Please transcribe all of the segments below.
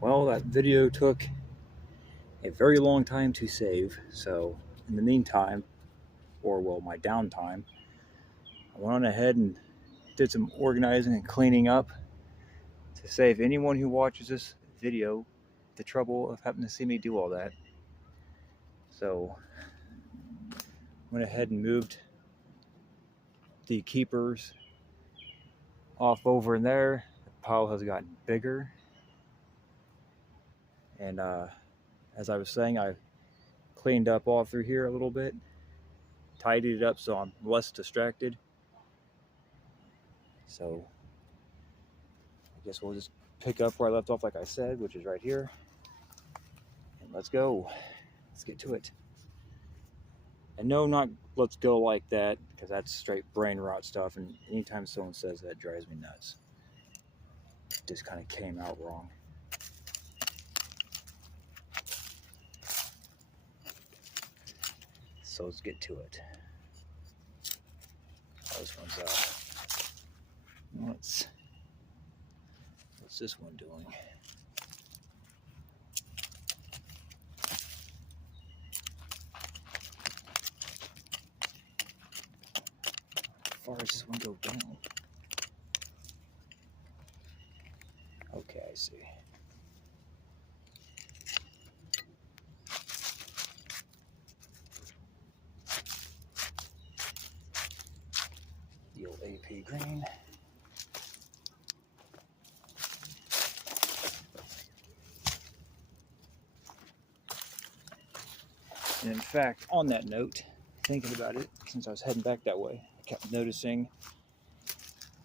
Well, that video took a very long time to save, so in the meantime, or well, my downtime, I went on ahead and did some organizing and cleaning up to save anyone who watches this video the trouble of having to see me do all that. So, went ahead and moved the keepers off over in there. The pile has gotten bigger, and as I was saying, I cleaned up all through here a little bit, tidied it up so I'm less distracted. So I guess we'll just pick up where I left off, like I said, which is right here. And let's go. Let's get to it. And no, not let's go like that, because that's straight brain rot stuff. And anytime someone says that, it drives me nuts. It just kind of came out wrong. So let's get to it. Oh, this one's what's this one doing? How far does this one go down? Okay, I see. The old AP green. And in fact, on that note, thinking about it, since I was heading back that way, I kept noticing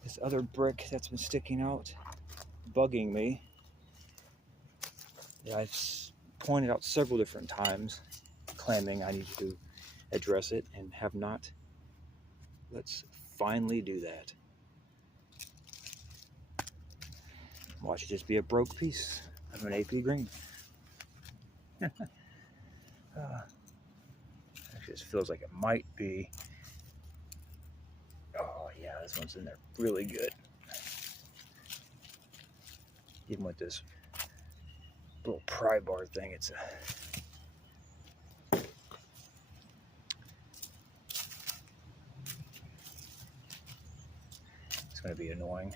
this other brick that's been sticking out, bugging me. Yeah, I've pointed out several different times, claiming I need to address it and have not. Let's finally do that. Watch it just be a broke piece of an AP green. Actually, this feels like it might be. Oh yeah, this one's in there really good. Even with this little pry bar thing, it's going to be annoying.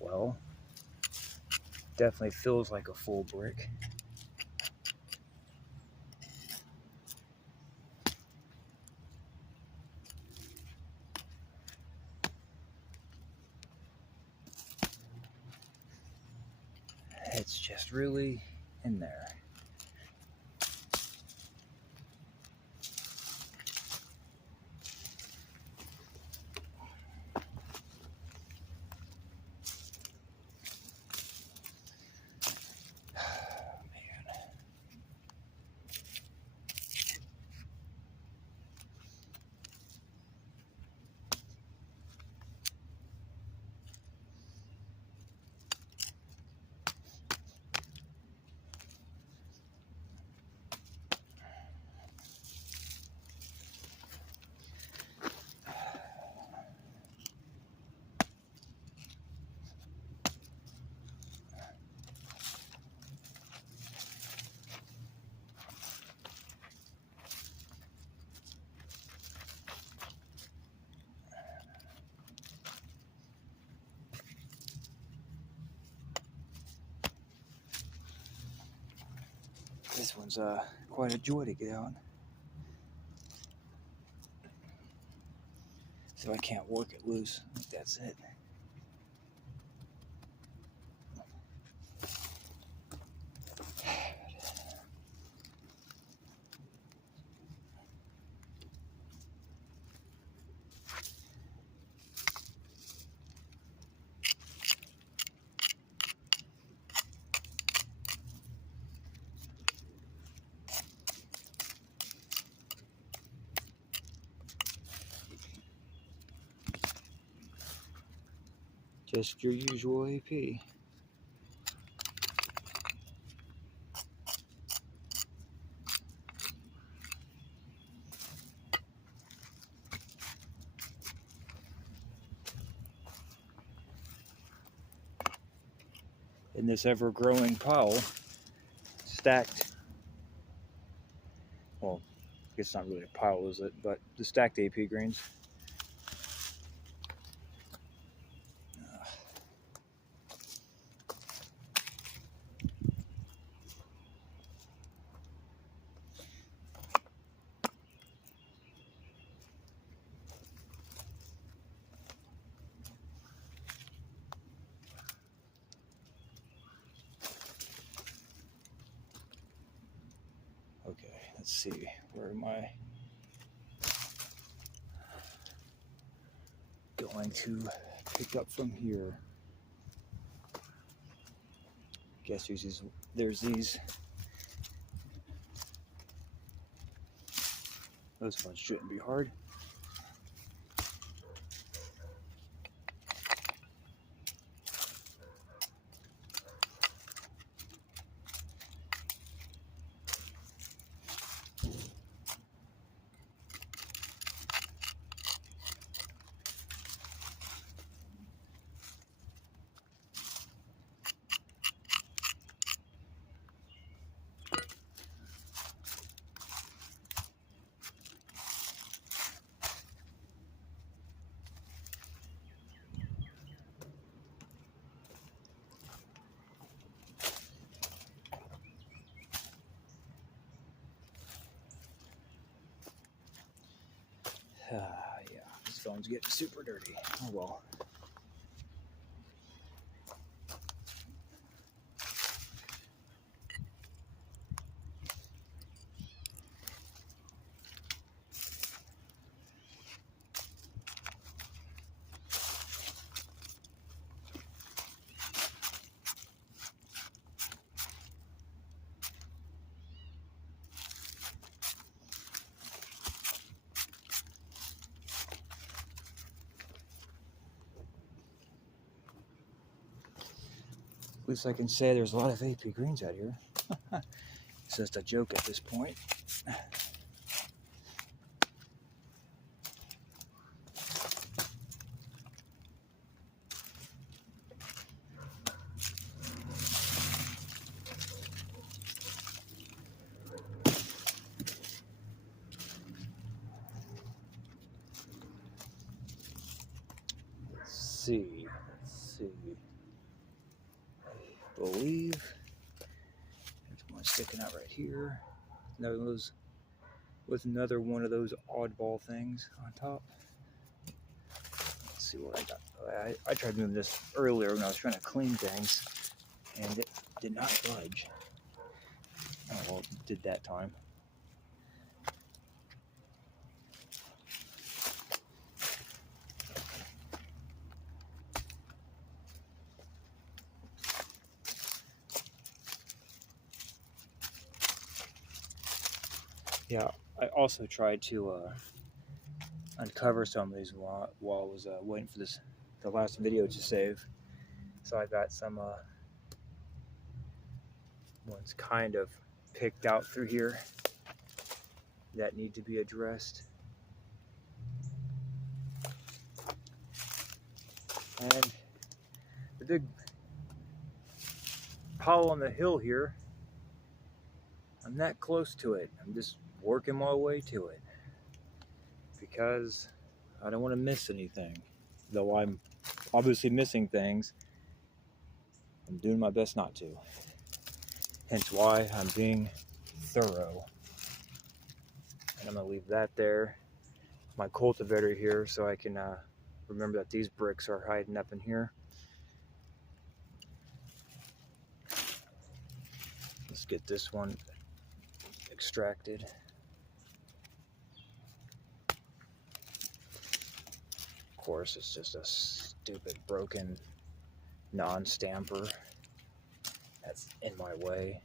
Well, definitely feels like a full brick. It's just really in there. This one's quite a joy to get out. So I can't work it loose. That's it. Just your usual AP. In this ever-growing pile, stacked, well, I guess it's not really a pile, is it? But the stacked AP greens. Okay, let's see, where am I going to pick up from here? Guess there's these. Those ones shouldn't be hard. Yeah, this phone's getting super dirty. Oh well. At least I can say there's a lot of AP greens out here. It's just a joke at this point. Let's see. I believe there's one sticking out right here. With another one of those oddball things on top. Let's see what I got. I tried doing this earlier when I was trying to clean things, and it did not budge. Oh, well, it did that time. Yeah, I also tried to uncover some of these while I was waiting for the last video to save. So I got some ones kind of picked out through here that need to be addressed. And the big pile on the hill here, I'm that close to it. I'm just working my way to it because I don't want to miss anything. Though I'm obviously missing things, I'm doing my best not to. Hence why I'm being thorough. And I'm going to leave that there. My cultivator here so I can remember that these bricks are hiding up in here. Let's get this one extracted. Of course, it's just a stupid broken non-stamper that's in my way.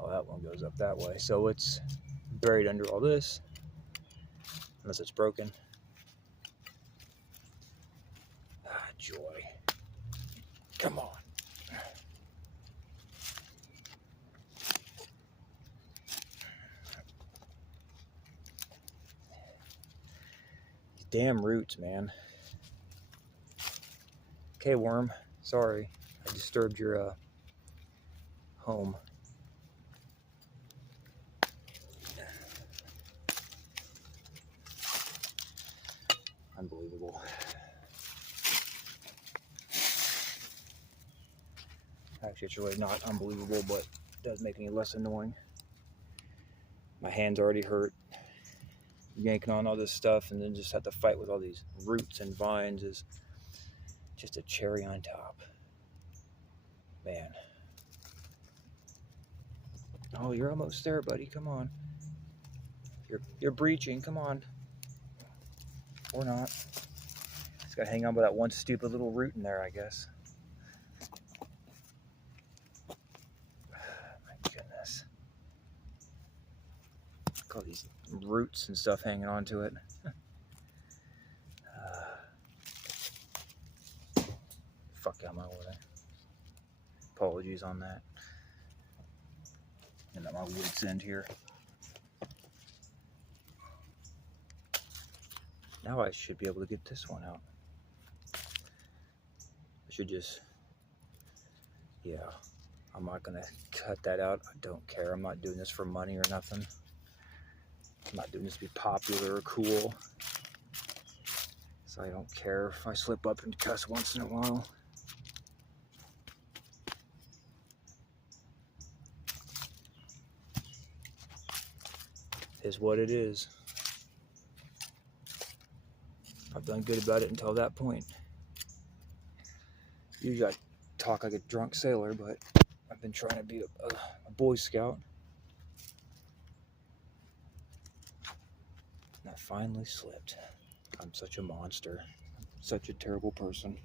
Oh, that one goes goes up that way. So it's buried under all this, unless it's broken. Ah, joy. Come on. These damn roots, man. Okay, worm. Sorry, I disturbed your home. Unbelievable. Actually, it's really not unbelievable, but it does make me less annoying. My hand's already hurt. Yanking on all this stuff and then just have to fight with all these roots and vines is just a cherry on top. Man. Oh, you're almost there, buddy. Come on. You're breaching. Come on. Or not. Just gotta hang on by that one stupid little root in there, I guess. My goodness. Look at all these roots and stuff hanging onto it. Fuck out my way. Apologies on that. And at my wit's end here. Now I should be able to get this one out. I should just, yeah, I'm not gonna cut that out. I don't care. I'm not doing this for money or nothing. I'm not doing this to be popular or cool. So I don't care if I slip up and cuss once in a while. Is what it is. I've done good about it until that point. Usually I talk like a drunk sailor, but I've been trying to be a Boy Scout. And I finally slipped. I'm such a monster. I'm such a terrible person.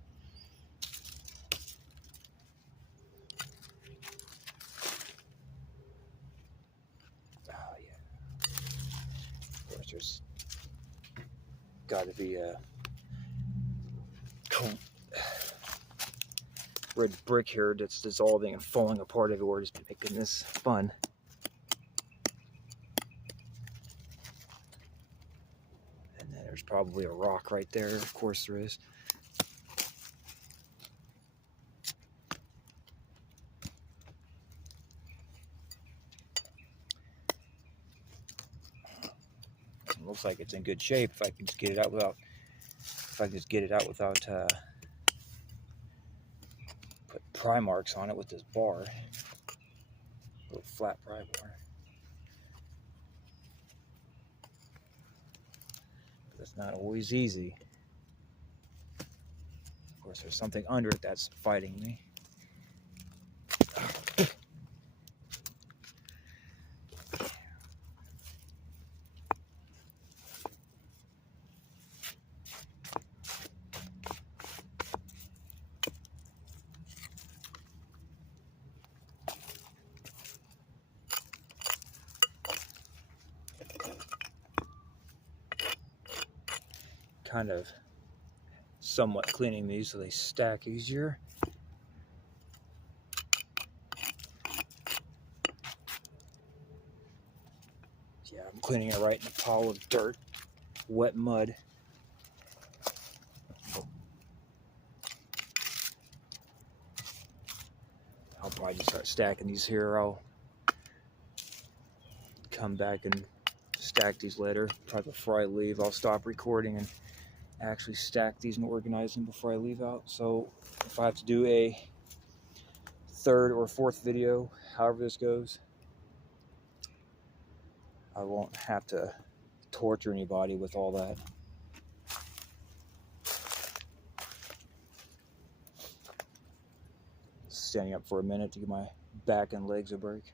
Oh yeah. Of course there's gotta be a red brick here that's dissolving and falling apart everywhere, just making this fun. And then there's probably a rock right there. Of course there is. It looks like it's in good shape if I can just get it out without put pry marks on it with this bar. Little flat pry bar. But that's not always easy. Of course, there's something under it that's fighting me. Kind of somewhat cleaning these so they stack easier. Yeah, I'm cleaning it right in a pile of dirt, wet mud. I'll probably just start stacking these here. I'll come back and stack these later. Probably before I leave, I'll stop recording and actually stack these and organize them before I leave out. So if I have to do a third or fourth video, however this goes, I won't have to torture anybody with all that. Standing up for a minute to give my back and legs a break.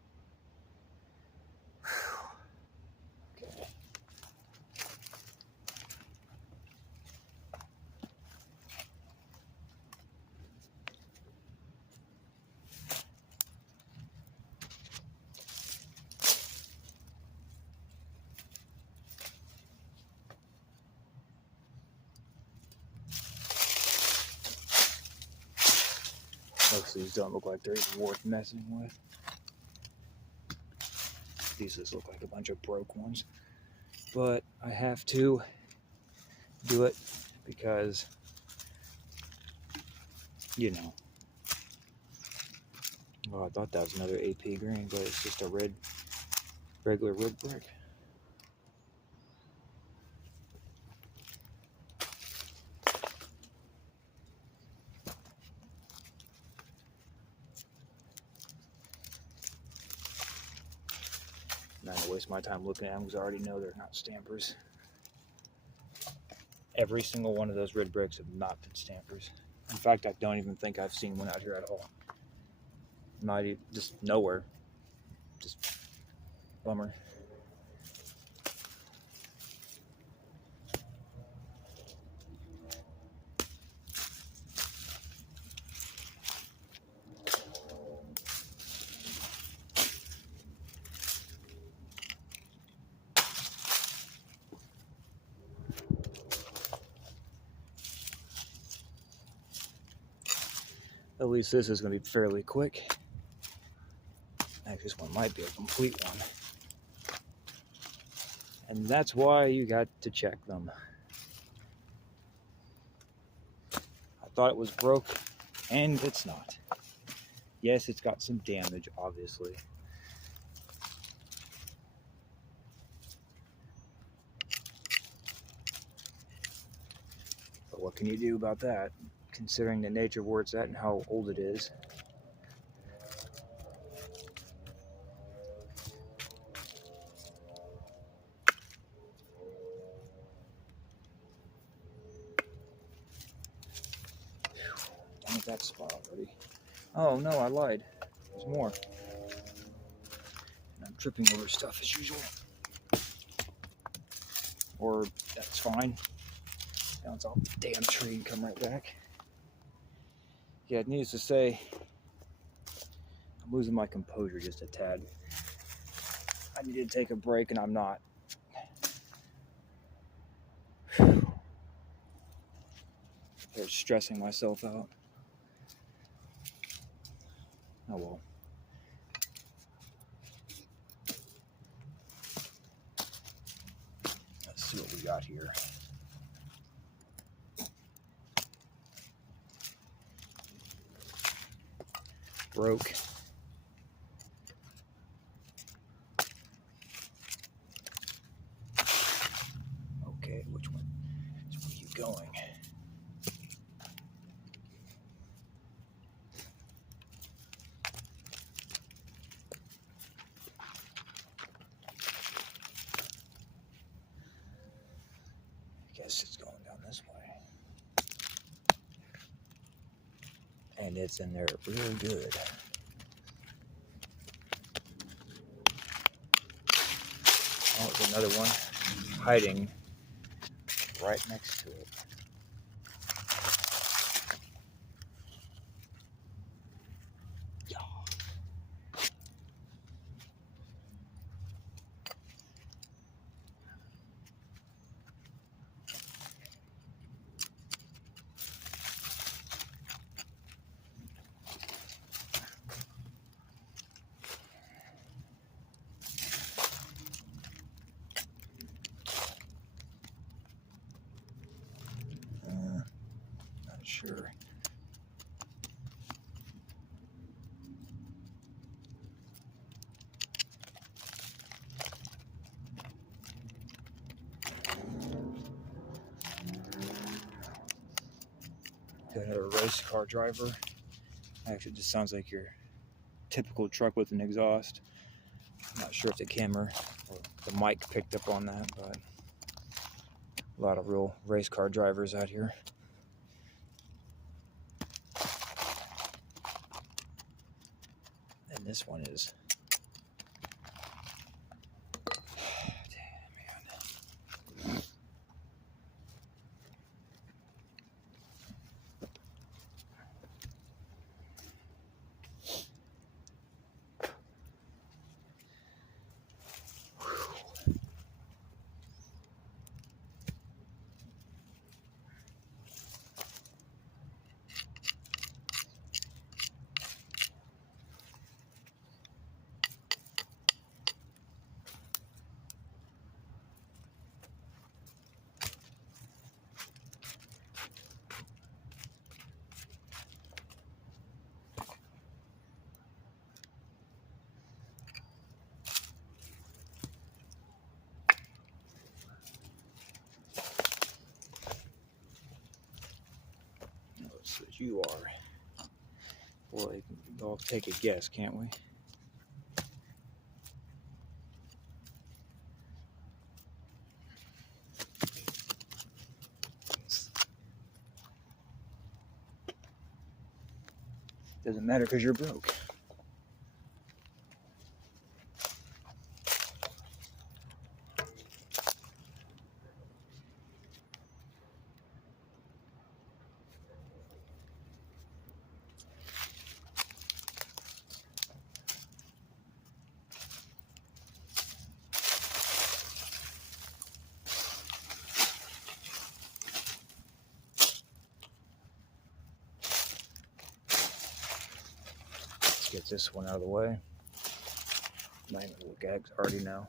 Okay. these don't look like they're even worth messing with. These just look like a bunch of broke ones. But I have to do it because, you know. Oh, I thought that was another AP green, but it's just a regular red brick. I'm not gonna waste my time looking at them because I already know they're not stampers. Every single one of those red bricks have not been stampers. In fact, I don't even think I've seen one out here at all. Not even, just nowhere. Just bummer. At least this is going to be fairly quick. Actually, this one might be a complete one. And that's why you got to check them. I thought it was broke, and it's not. Yes, it's got some damage, obviously. But what can you do about that, considering the nature of where it's at and how old it is? Dang it, that spot already. Oh no, I lied. There's more. And I'm tripping over stuff as usual. Or that's fine. Bounce off the damn tree and come right back. Yeah, it needs to say I'm losing my composure just a tad. I need to take a break and I'm not. They're stressing myself out. Oh well. Let's see what we got here. Broke. Okay, which one? Where are you going? I guess it's going down this way. And it's in there real good. Oh, there's another one hiding right next to it. Yeah. Not sure. Got another race car driver. Actually, it just sounds like your typical truck with an exhaust. I'm not sure if the camera or the mic picked up on that, but a lot of real race car drivers out here. And this one is. what you are. Well, we can all take a guess, can't we? Doesn't matter because you're broke. Let's get this one out of the way. My little gags already know.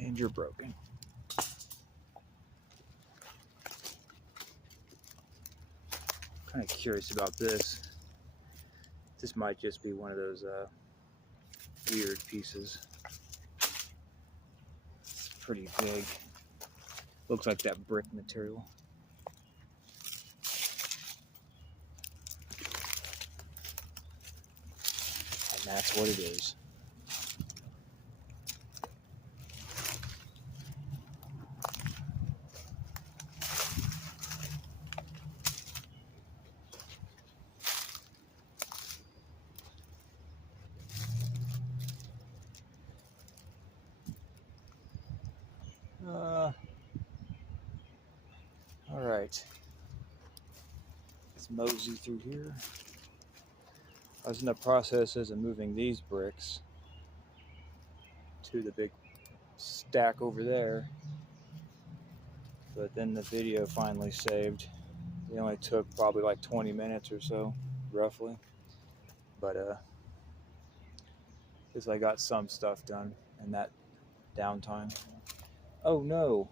And you're broken. Kind of curious about this. This might just be one of those weird pieces. It's pretty big. Looks like that brick material. And that's what it is. All right. Let's mosey through here. I was in the process of moving these bricks to the big stack over there, but then the video finally saved. It only took probably like 20 minutes or so, roughly. But because I got some stuff done in that downtime. Oh no!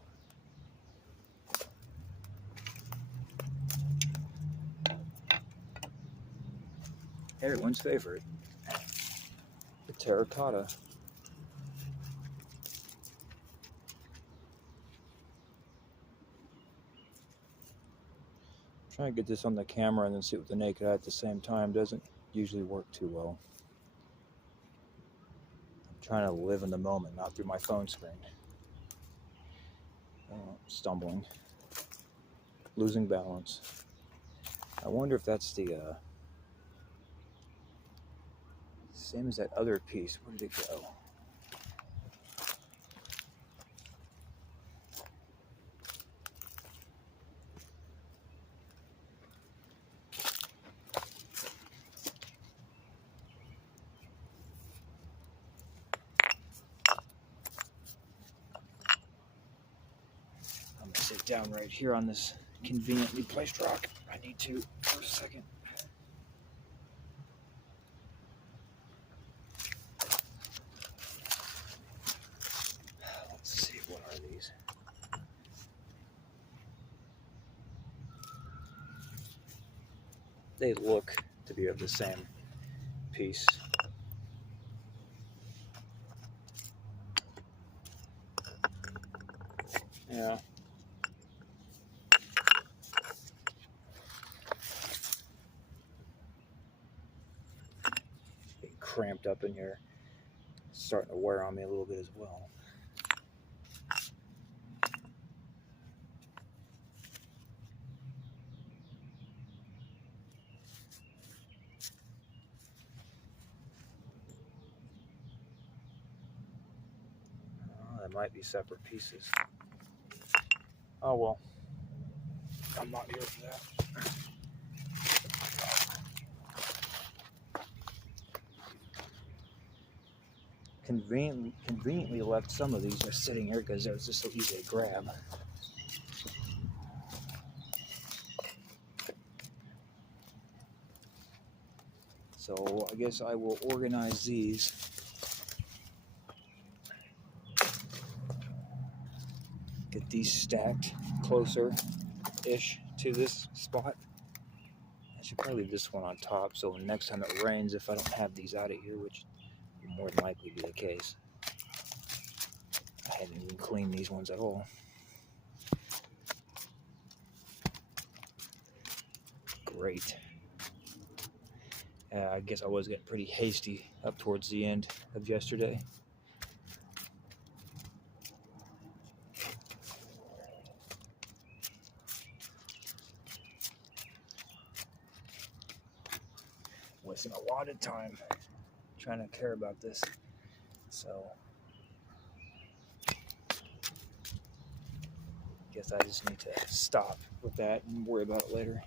Everyone's favorite, the terracotta. Trying to get this on the camera and then see it with the naked eye at the same time doesn't usually work too well. I'm trying to live in the moment, not through my phone screen. Oh, stumbling, losing balance. I wonder if that's the same as that other piece. Where did it go? I'm gonna sit down right here on this conveniently placed rock. I need to for a second. Let's see, what are these? They look to be of the same piece. Yeah. Getting cramped up in here. It's starting to wear on me a little bit as well. Oh, that might be separate pieces. Oh well. I'm not here for that. Conveniently left some of these just sitting here because it was just so easy to grab. So I guess I will organize these. Get these stacked closer-ish to this spot. That Should probably leave this one on top so next time it rains, if I don't have these out of here, which will more than likely be the case. I haven't even cleaned these ones at all. Great. I guess I was getting pretty hasty up towards the end of yesterday. Wasting a lot of time trying to care about this, so guess I just need to stop with that and worry about it later.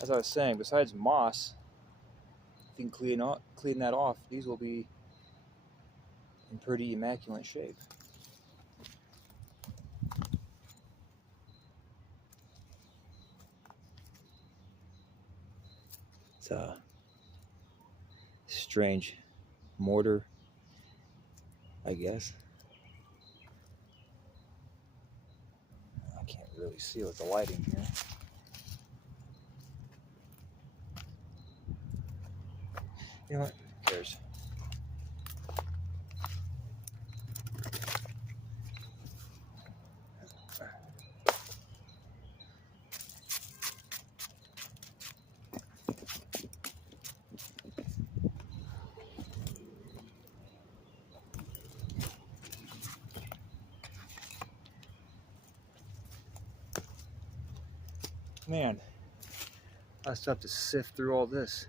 As I was saying, besides moss, if you can clean that off, these will be in pretty immaculate shape. It's a strange mortar, I guess. I can't really see with the lighting here. You know what? Who cares? Man, I still have to sift through all this.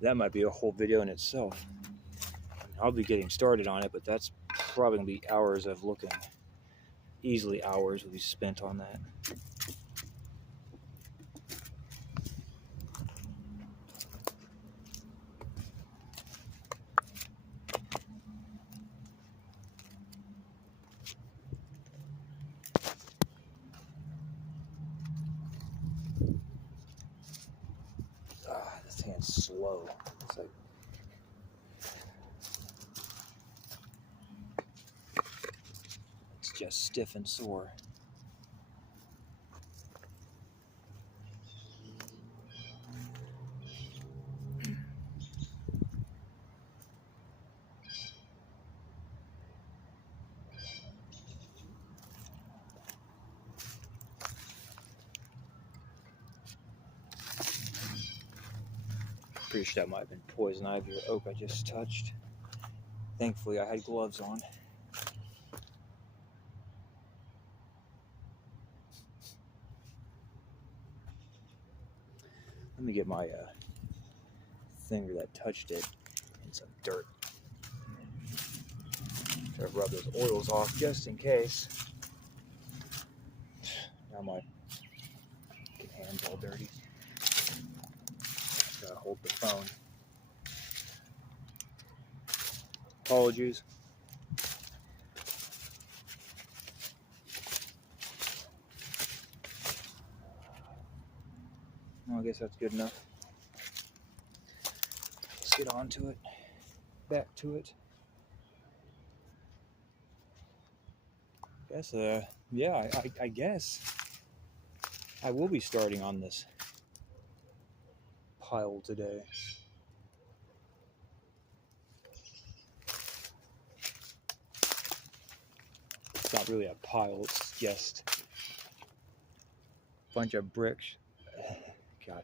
That might be a whole video in itself. I'll be getting started on it, but that's probably going to be hours of looking. Easily hours will be spent on that. This hand's slow. It's like it's just stiff and sore. Pretty sure that might have been poison ivy or oak I just touched. Thankfully, I had gloves on. Let me get my finger that touched it in some dirt. Try to rub those oils off just in case. Now my hand's all dirty. Gotta hold the phone. Apologies. Well, I guess that's good enough. Let's get on to it. Back to it. I guess I will be starting on this pile today. It's not really a pile, it's just a bunch of bricks. God,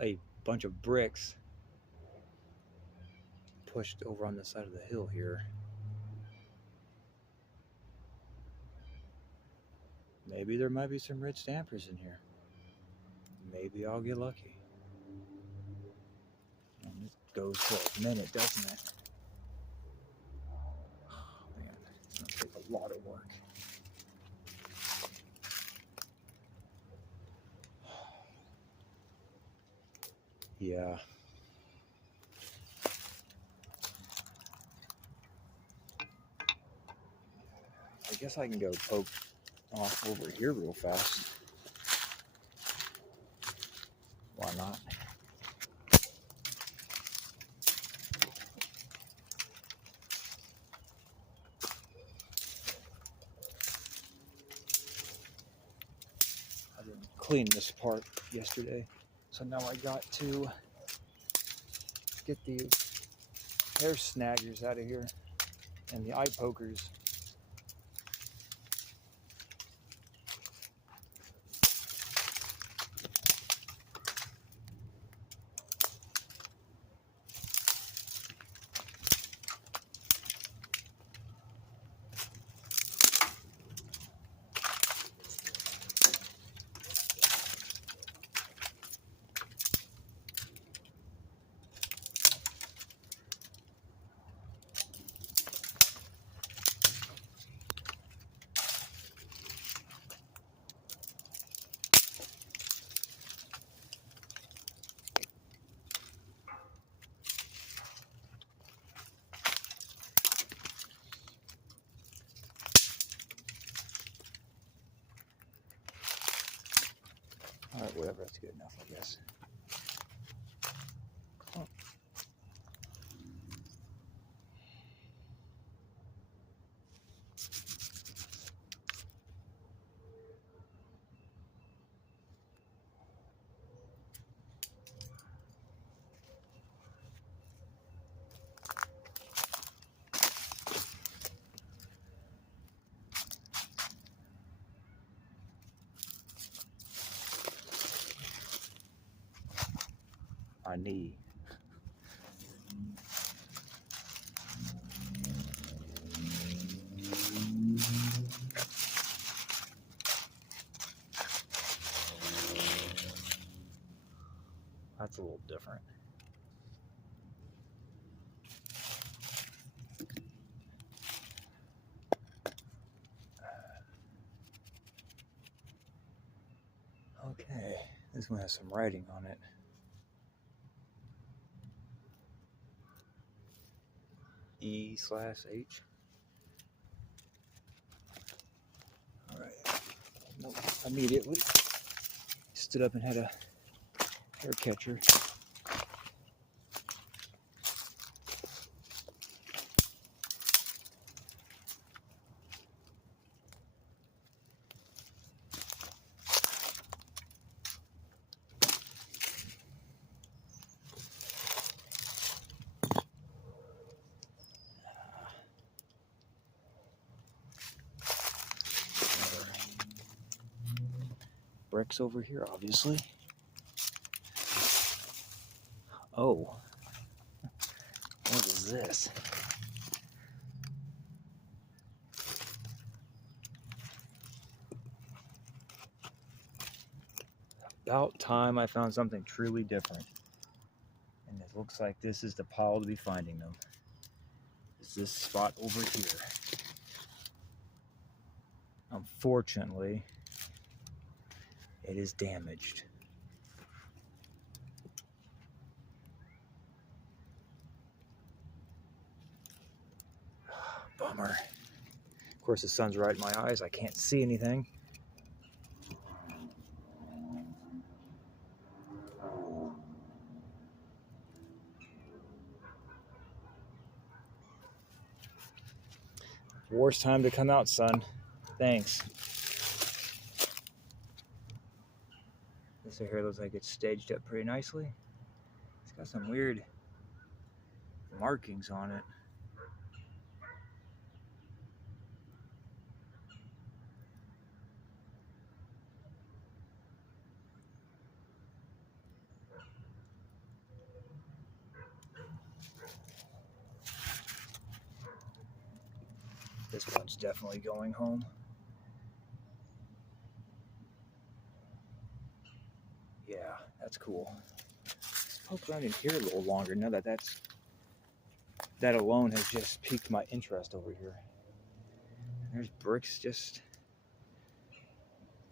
a bunch of bricks pushed over on the side of the hill here. Maybe there might be some red stampers in here. Maybe I'll get lucky. And it goes for a minute, doesn't it? Oh man, it's gonna take a lot of work. Yeah. I guess I can go poke off over here real fast. Why not? clean this apart yesterday. So now I got to get the hair snaggers out of here and the eye pokers. All right, whatever, that's good enough, I guess. Oh. My knee. That's a little different. Okay, this one has some writing on it. E/H. All right. Nope. Immediately stood up and had a hair catcher. Bricks over here, obviously. Oh, what is this? About time I found something truly different. And it looks like this is the pile to be finding them. It's this spot over here. Unfortunately, it is damaged. Bummer. Of course, the sun's right in my eyes. I can't see anything. Worst time to come out, son. Thanks. This right here looks like it's staged up pretty nicely. It's got some weird markings on it. This one's definitely going home. Yeah, that's cool. Let's poke around in here a little longer now that alone has just piqued my interest over here. There's bricks just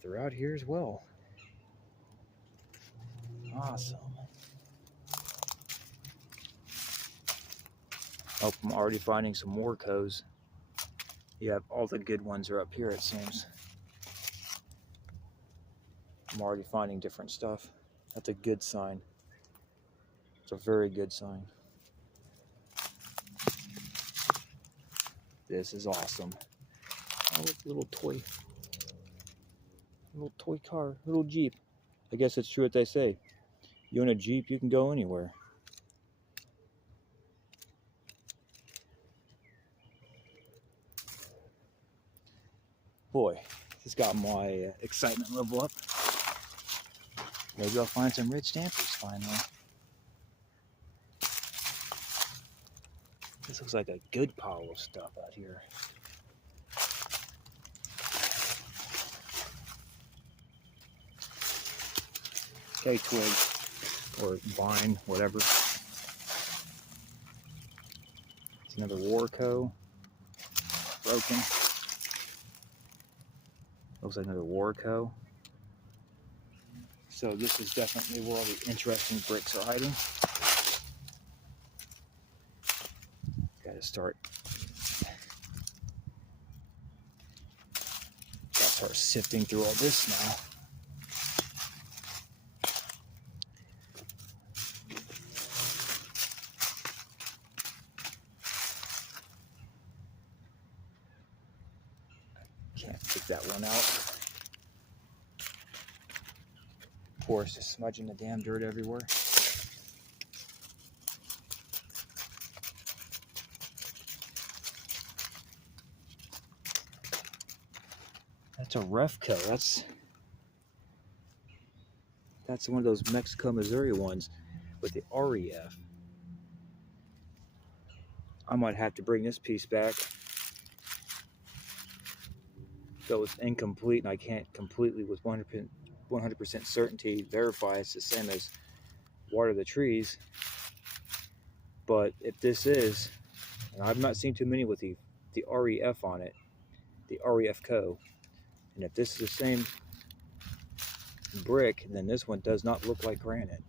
throughout here as well. Awesome. Oh, I'm already finding some more cows. Yeah, all the good ones are up here, it seems. I'm already finding different stuff. That's a good sign. It's a very good sign. This is awesome. Oh, look, little toy car, little Jeep. I guess it's true what they say. You own a Jeep, you can go anywhere. Boy, this got my excitement level up. Maybe I'll find some red stampers finally. This looks like a good pile of stuff out here. Okay, twig or vine, whatever. It's another Warco. Broken. Looks like another Warco. So this is definitely where all the interesting bricks are hiding. Gotta start sifting through all this now. Can't pick that one out. Of course, just smudging the damn dirt everywhere. That's a Refco. That's one of those Mexico, Missouri ones with the REF. I might have to bring this piece back. Though it's incomplete and I can't completely with 100% certainty verify it's the same as water the trees. But if this is, and I've not seen too many with the REF on it, the REF Co. And if this is the same brick, then this one does not look like granite.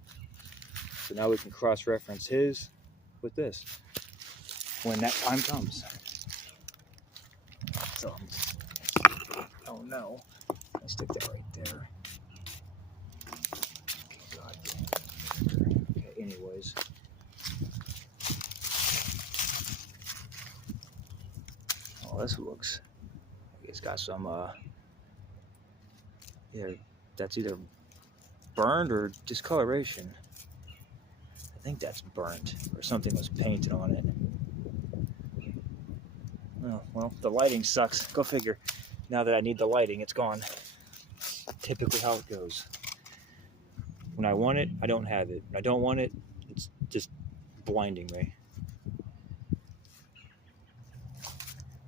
So now we can cross-reference his with this when that time comes. So, oh no, I stick that right there. Okay, God. Okay, anyways. Oh, this looks, it's got some, yeah, that's either burned or discoloration. I think that's burnt, or something was painted on it. Oh, well, the lighting sucks. Go figure. Now that I need the lighting, it's gone. Typically how it goes. When I want it, I don't have it. When I don't want it, it's just blinding me.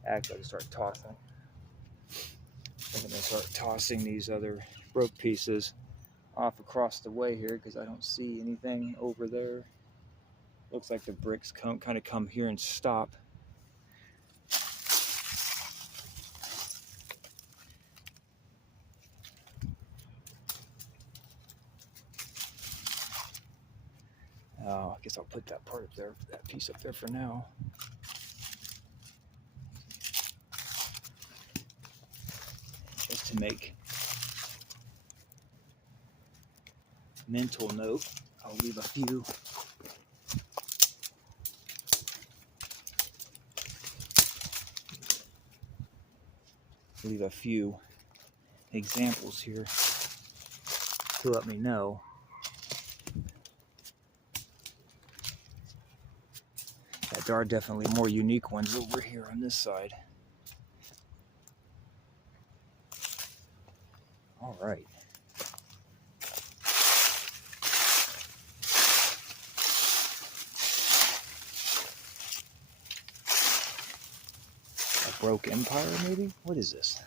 Actually, I just start tossing. I'm going to start tossing these other broke pieces off across the way here because I don't see anything over there. Looks like the bricks kind of come here and stop. Oh, I guess I'll put that part up there, that piece up there for now. Just to make mental note, I'll leave a few. Leave a few examples here to let me know that there are definitely more unique ones over here on this side. All right. A broke empire, maybe? What is this?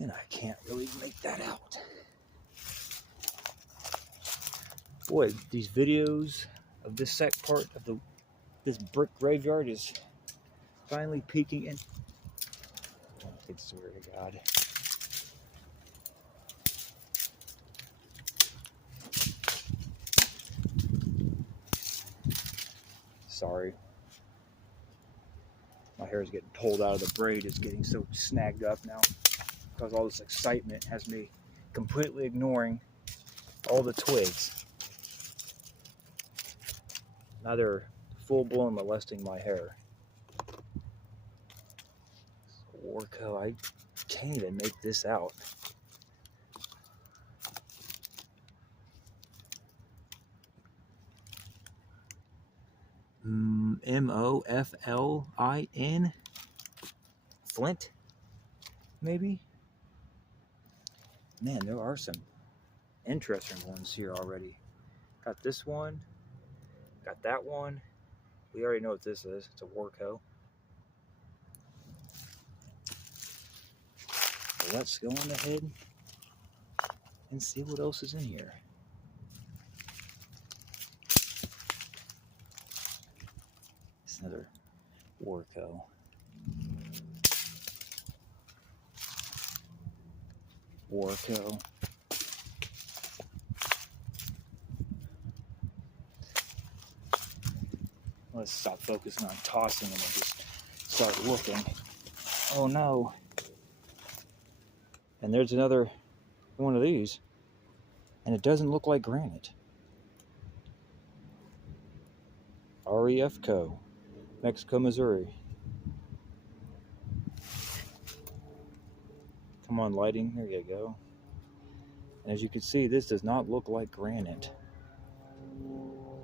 And I can't really make that out. Boy, these videos of this sec part of this brick graveyard is finally peeking in. I swear to God. Sorry. My hair is getting pulled out of the braid. It's getting so snagged up now because all this excitement has me completely ignoring all the twigs. Now they're full-blown molesting my hair. Orco, I can't even make this out. Moflin? Flint? Maybe? Man, there are some interesting ones here already. Got this one. Got that one. We already know what this is. It's a Warco. So let's go on ahead and see what else is in here. It's another Warco. Warco. Let's stop focusing on tossing them and just start looking. Oh no. And there's another one of these. And it doesn't look like granite. REF Co. Mexico, Missouri. Come on, lighting. There you go. And as you can see, this does not look like granite.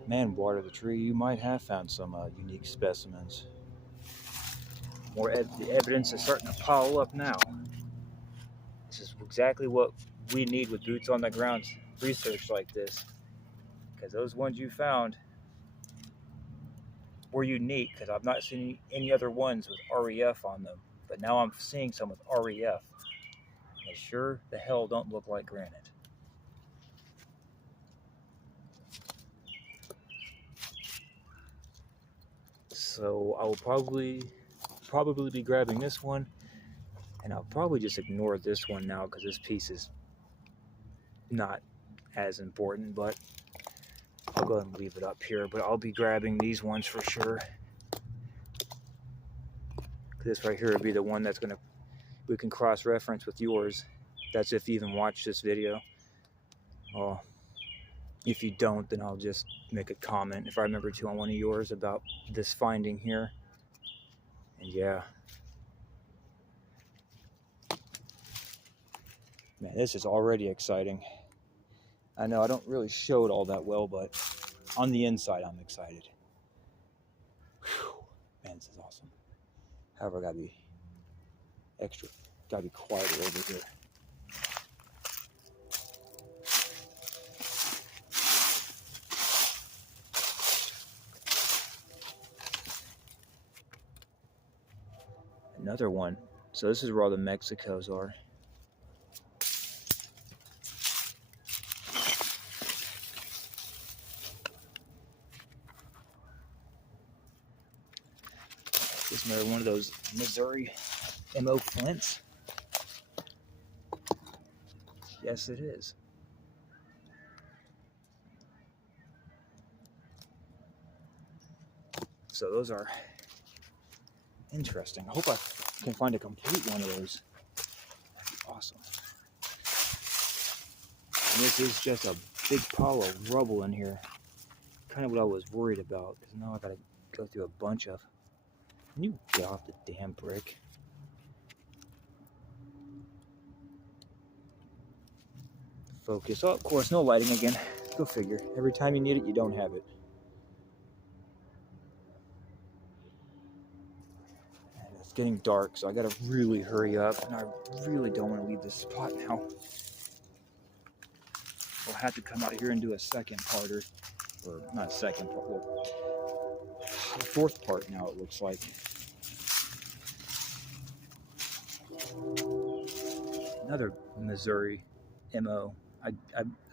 Man, water the tree, you might have found some unique specimens. The evidence is starting to pile up now. This is exactly what we need with boots on the ground research like this. Because those ones you found were unique, because I've not seen any other ones with REF on them. But now I'm seeing some with REF. They sure the hell don't look like granite. So I will probably be grabbing this one, and I'll probably just ignore this one now because this piece is not as important, but I'll go ahead and leave it up here. But I'll be grabbing these ones for sure. This right here would be the one that's we can cross-reference with yours. That's if you even watch this video. Well, if you don't, then I'll just make a comment if I remember to on one of yours about this finding here. And yeah. Man, this is already exciting. I know I don't really show it all that well, but on the inside, I'm excited. Whew. Man, this is awesome. However, gotta be quieter over here. Another one. So this is where all the Mexicos are. This is another one of those Missouri MO flints. Yes, it is. So those are interesting. I hope I can find a complete one of those. That'd be awesome. And this is just a big pile of rubble in here. Kind of what I was worried about, because now I gotta go through a bunch of. Can you get off the damn brick? Focus. Oh, of course, no lighting again. Go figure. Every time you need it, you don't have it. And it's getting dark, so I gotta really hurry up, and I really don't want to leave this spot now. I'll have to come out here and do a second parter, or not a second part, well, a fourth part now it looks like. Another Missouri MO. I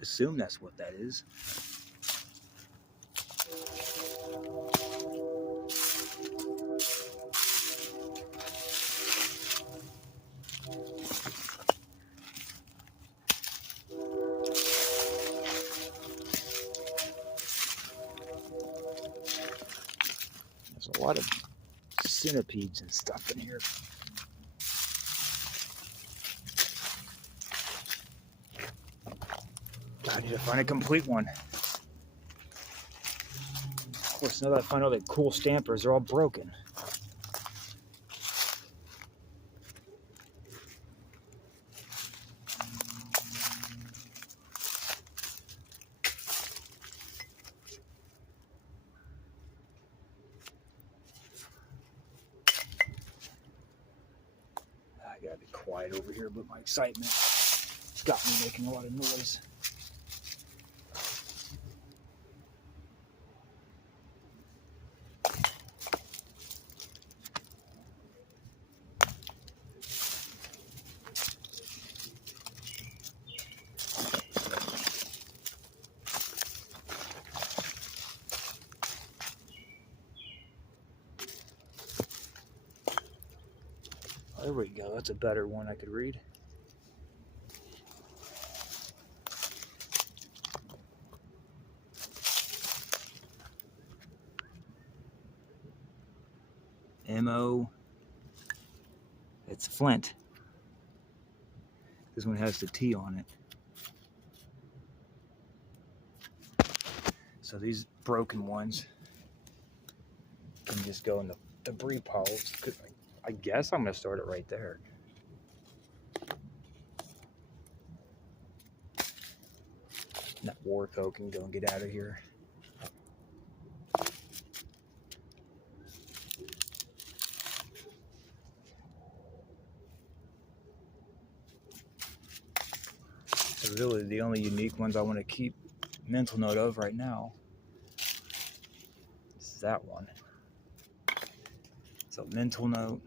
assume that's what that is. There's a lot of centipedes and stuff in here. I need to find a complete one. course, now that I find all the cool stampers, they're all broken. I gotta be quiet over here, but my excitement has got me making a lot of noise. There we go, that's a better one I could read. M.O. It's Flint. This one has the T on it. So these broken ones can just go in the debris piles. I guess I'm going to start it right there. And that Warco can go and get out of here. So really the only unique ones I want to keep mental note of right now is that one. So mental note.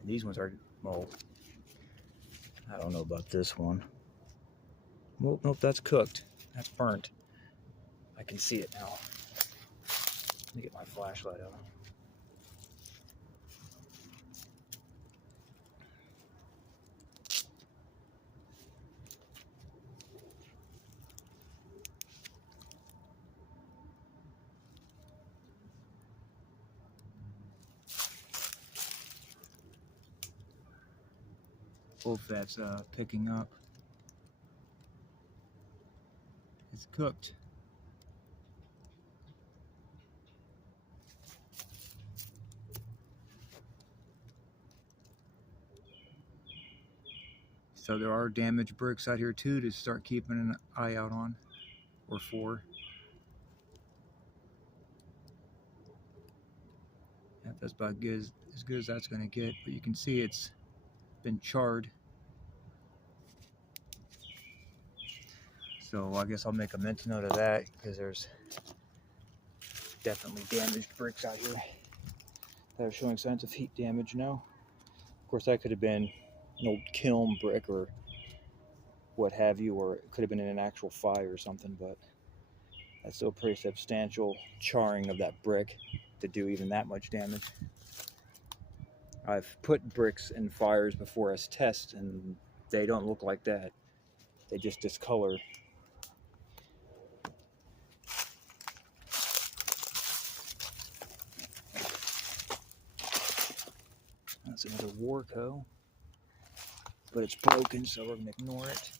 And these ones are, well, I don't know about this one. Well, nope, that's cooked. That's burnt. I can see it now. Let me get my flashlight out. Both that's picking up. It's cooked. So there are damaged bricks out here too to start keeping an eye out on, or for. Yeah, that's about as good as that's going to get, but you can see it's been charred. So I guess I'll make a mental note of that, because there's definitely damaged bricks out here that are showing signs of heat damage now. Of course, that could have been an old kiln brick or what have you, or it could have been in an actual fire or something, but that's still pretty substantial charring of that brick to do even that much damage. I've put bricks in fires before as tests, and they don't look like that. They just discolor. That's another Warco, but it's broken, so we're going to ignore it.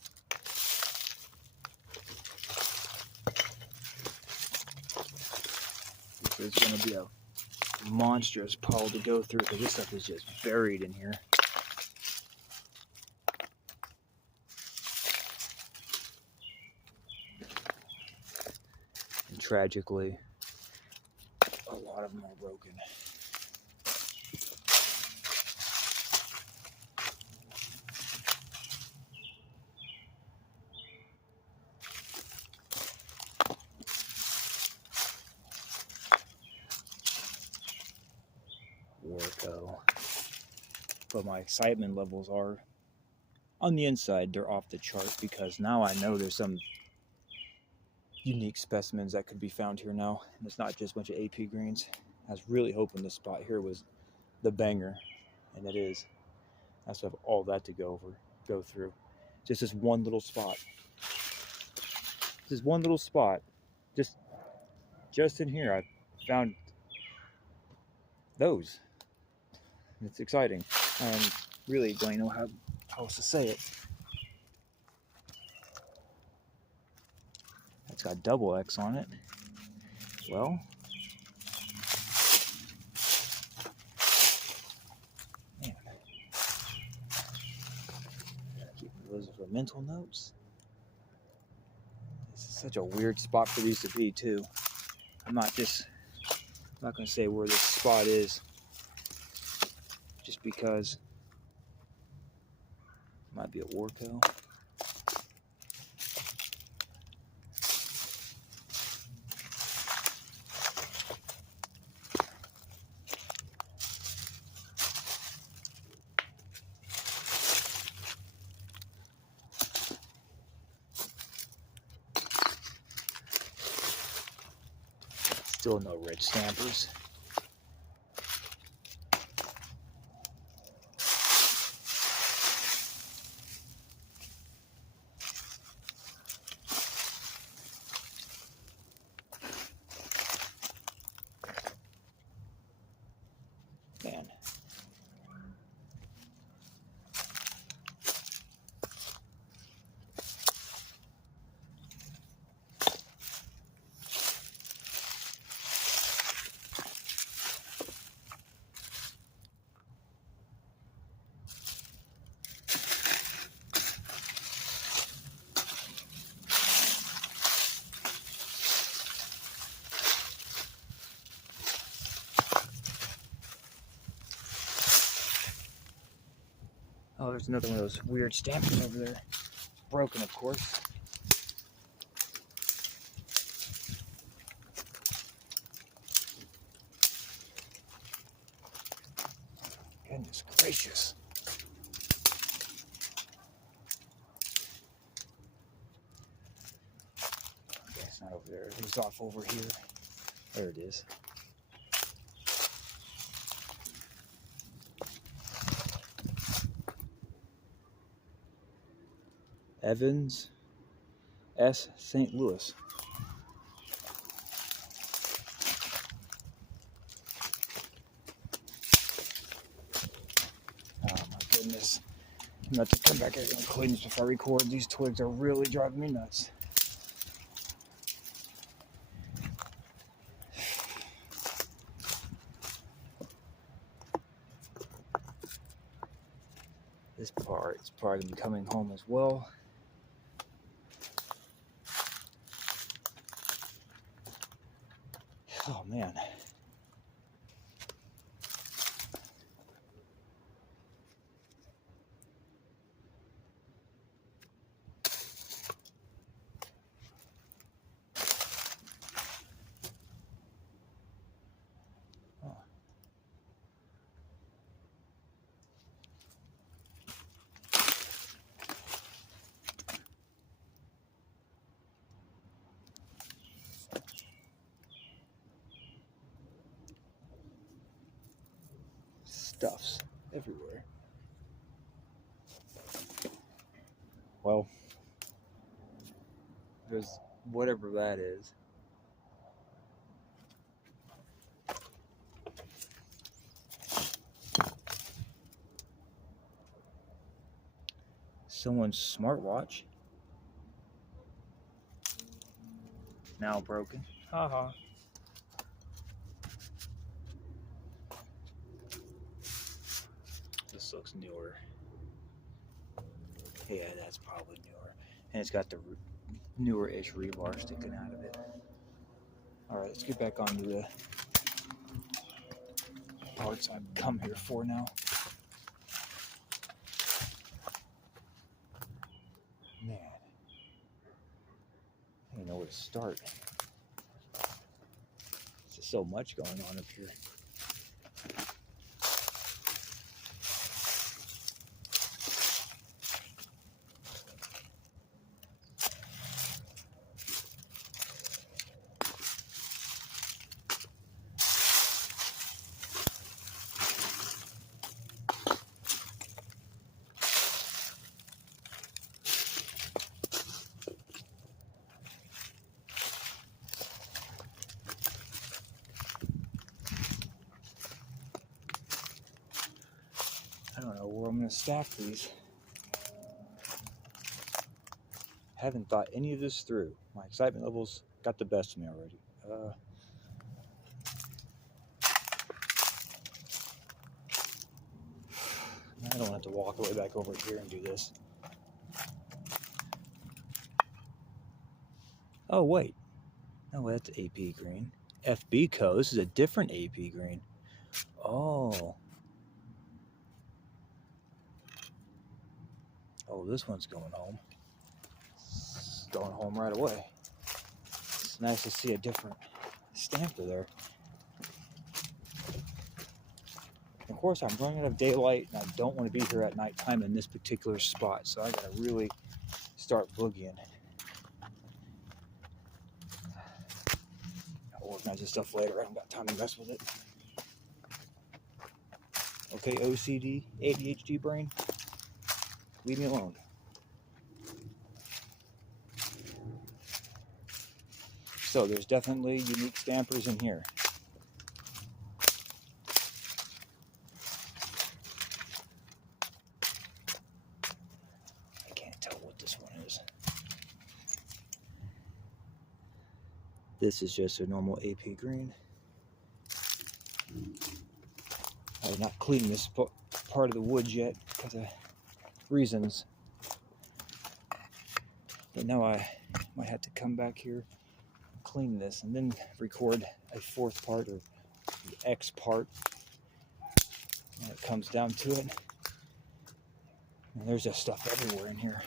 This is going to be a monstrous pile to go through, because this stuff is just buried in here. And tragically, a lot of them are broken. Warco. But my excitement levels are, on the inside, they're off the chart, because now I know there's some unique specimens that could be found here now, and it's not just a bunch of AP greens. I was really hoping this spot here was the banger, and it is. I still have all that to go through. Just this one little spot. This one little spot. Just in here, I found those. It's exciting. Really don't know how else to say it. It's got double X on it. Well, man, keep those for mental notes. This is such a weird spot for these to be, too. I'm not going to say where this spot is, just because it might be a Warco. Still no red stampers. Man. Oh, there's another one of those weird stampers over there. Broken, of course. Goodness gracious. Okay, it's not over there. It was off over here. There it is. Evans S. St. Louis. Oh my goodness. I'm going to have to come back here and clean this before I record. These twigs are really driving me nuts. This part is probably going to be coming home as well. Oh man. Oh. Stuffs everywhere. Well, there's whatever that is. Someone's smartwatch. Now broken. Haha. This looks newer. Yeah, that's probably newer. And it's got the newer-ish rebar sticking out of it. Alright, let's get back onto the parts I've come here for now. Man, I don't know where to start. There's just so much going on up here. I don't know where I'm going to stack these. Haven't thought any of this through. My excitement levels got the best of me already. I don't have to walk all the way back over here and do this. Oh, wait. No, that's AP green. FB Co. This is a different AP green. Oh. Oh, this one's going home. It's going home right away. It's nice to see a different stamper there. Of course, I'm running out of daylight, and I don't want to be here at nighttime in this particular spot, so I gotta really start boogieing. I'll organize this stuff later. I don't got time to mess with it. Okay, OCD, ADHD brain, leave me alone. So there's definitely unique stampers in here. I can't tell what this one is. This is just a normal AP green. I'm not cleaning this part of the woods yet because of reasons. But now I might have to come back here, clean this, and then record a fourth part or the X part when it comes down to it. And there's just stuff everywhere in here.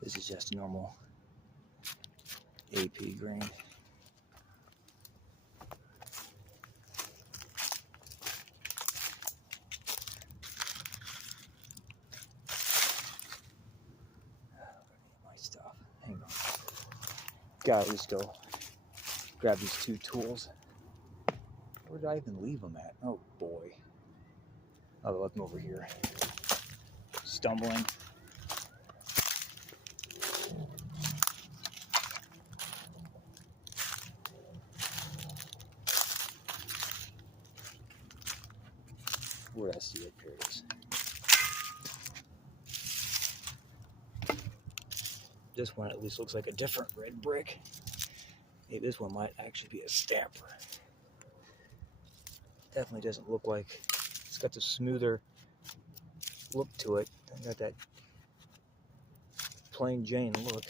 This is just a normal AP green. My stuff. Hang on. Gotta just go grab these two tools. Where did I even leave them at? Oh boy. Oh, I left them over here. Stumbling. Where I see it, here it is. This one at least looks like a different red brick. Hey, this one might actually be a stamper. Definitely doesn't look like, it's got the smoother look to it. It's got that plain Jane look.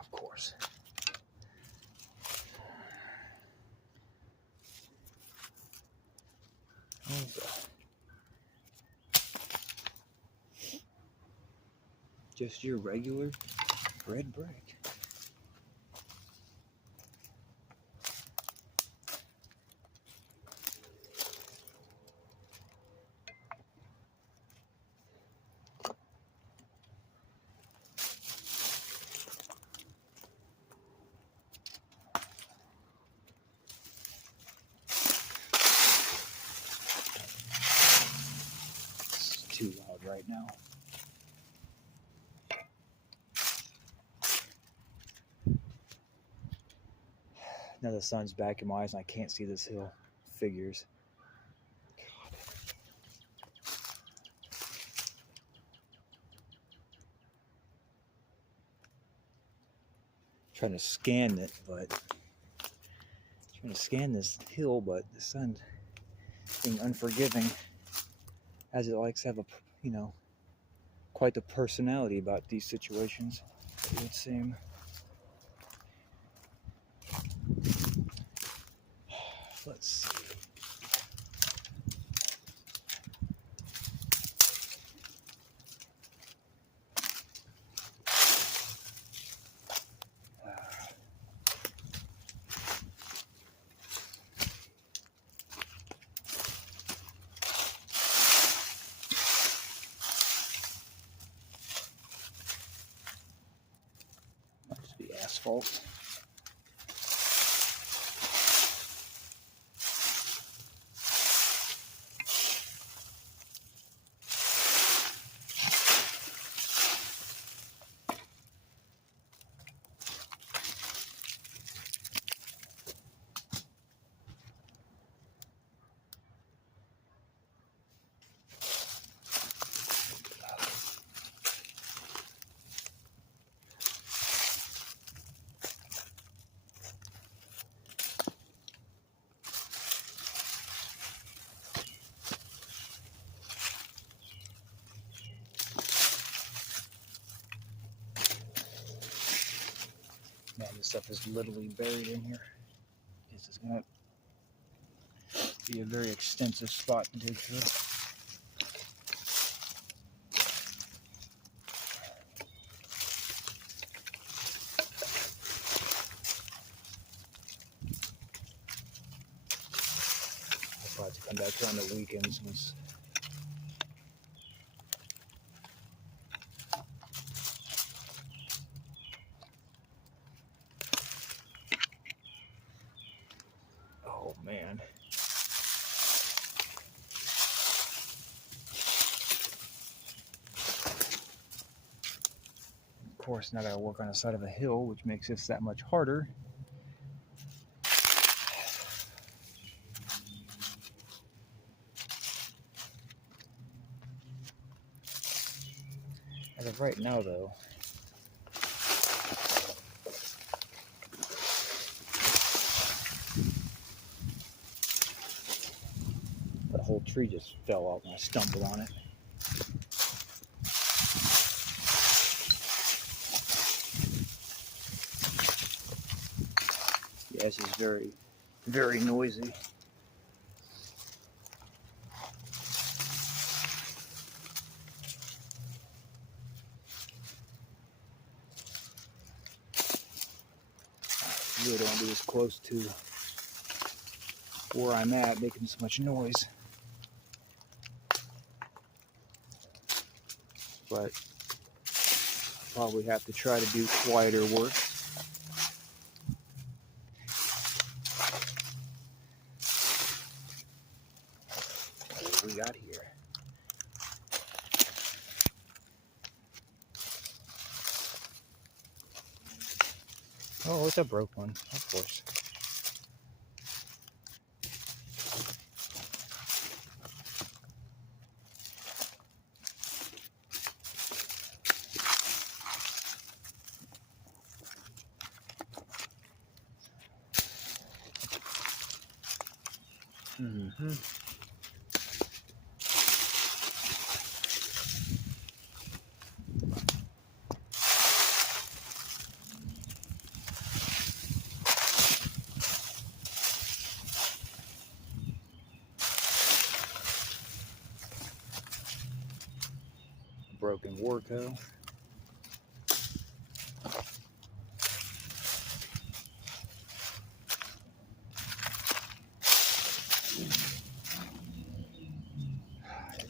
Of course. Just your regular red brick. It's too loud right now. Now the sun's back in my eyes and I can't see this hill. Figures. God. Trying to scan it, but trying to scan this hill, but the sun being unforgiving, as it likes to have a, you know, quite the personality about these situations, it would seem. Let's see. fault. Man, this stuff is literally buried in here. This is going to be a very extensive spot to dig through. I'll probably have to come back here on the weekends once. Oh man. Of course, now I gotta work on the side of a hill, which makes this that much harder. As of right now, though, the whole tree just fell off and I stumbled on it. Yeah, this is very, very noisy. I really don't want to be this close to where I'm at, making so much noise. But I'll probably have to try to do quieter work. What do we got here? Oh, it's a broke one, of course. Mm-hmm. Broken Warco.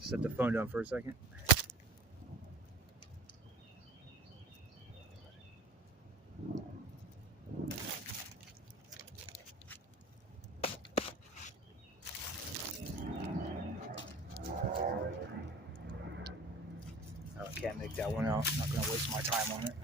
Set the phone down for a second. I can't make that one out. I'm not going to waste my time on it.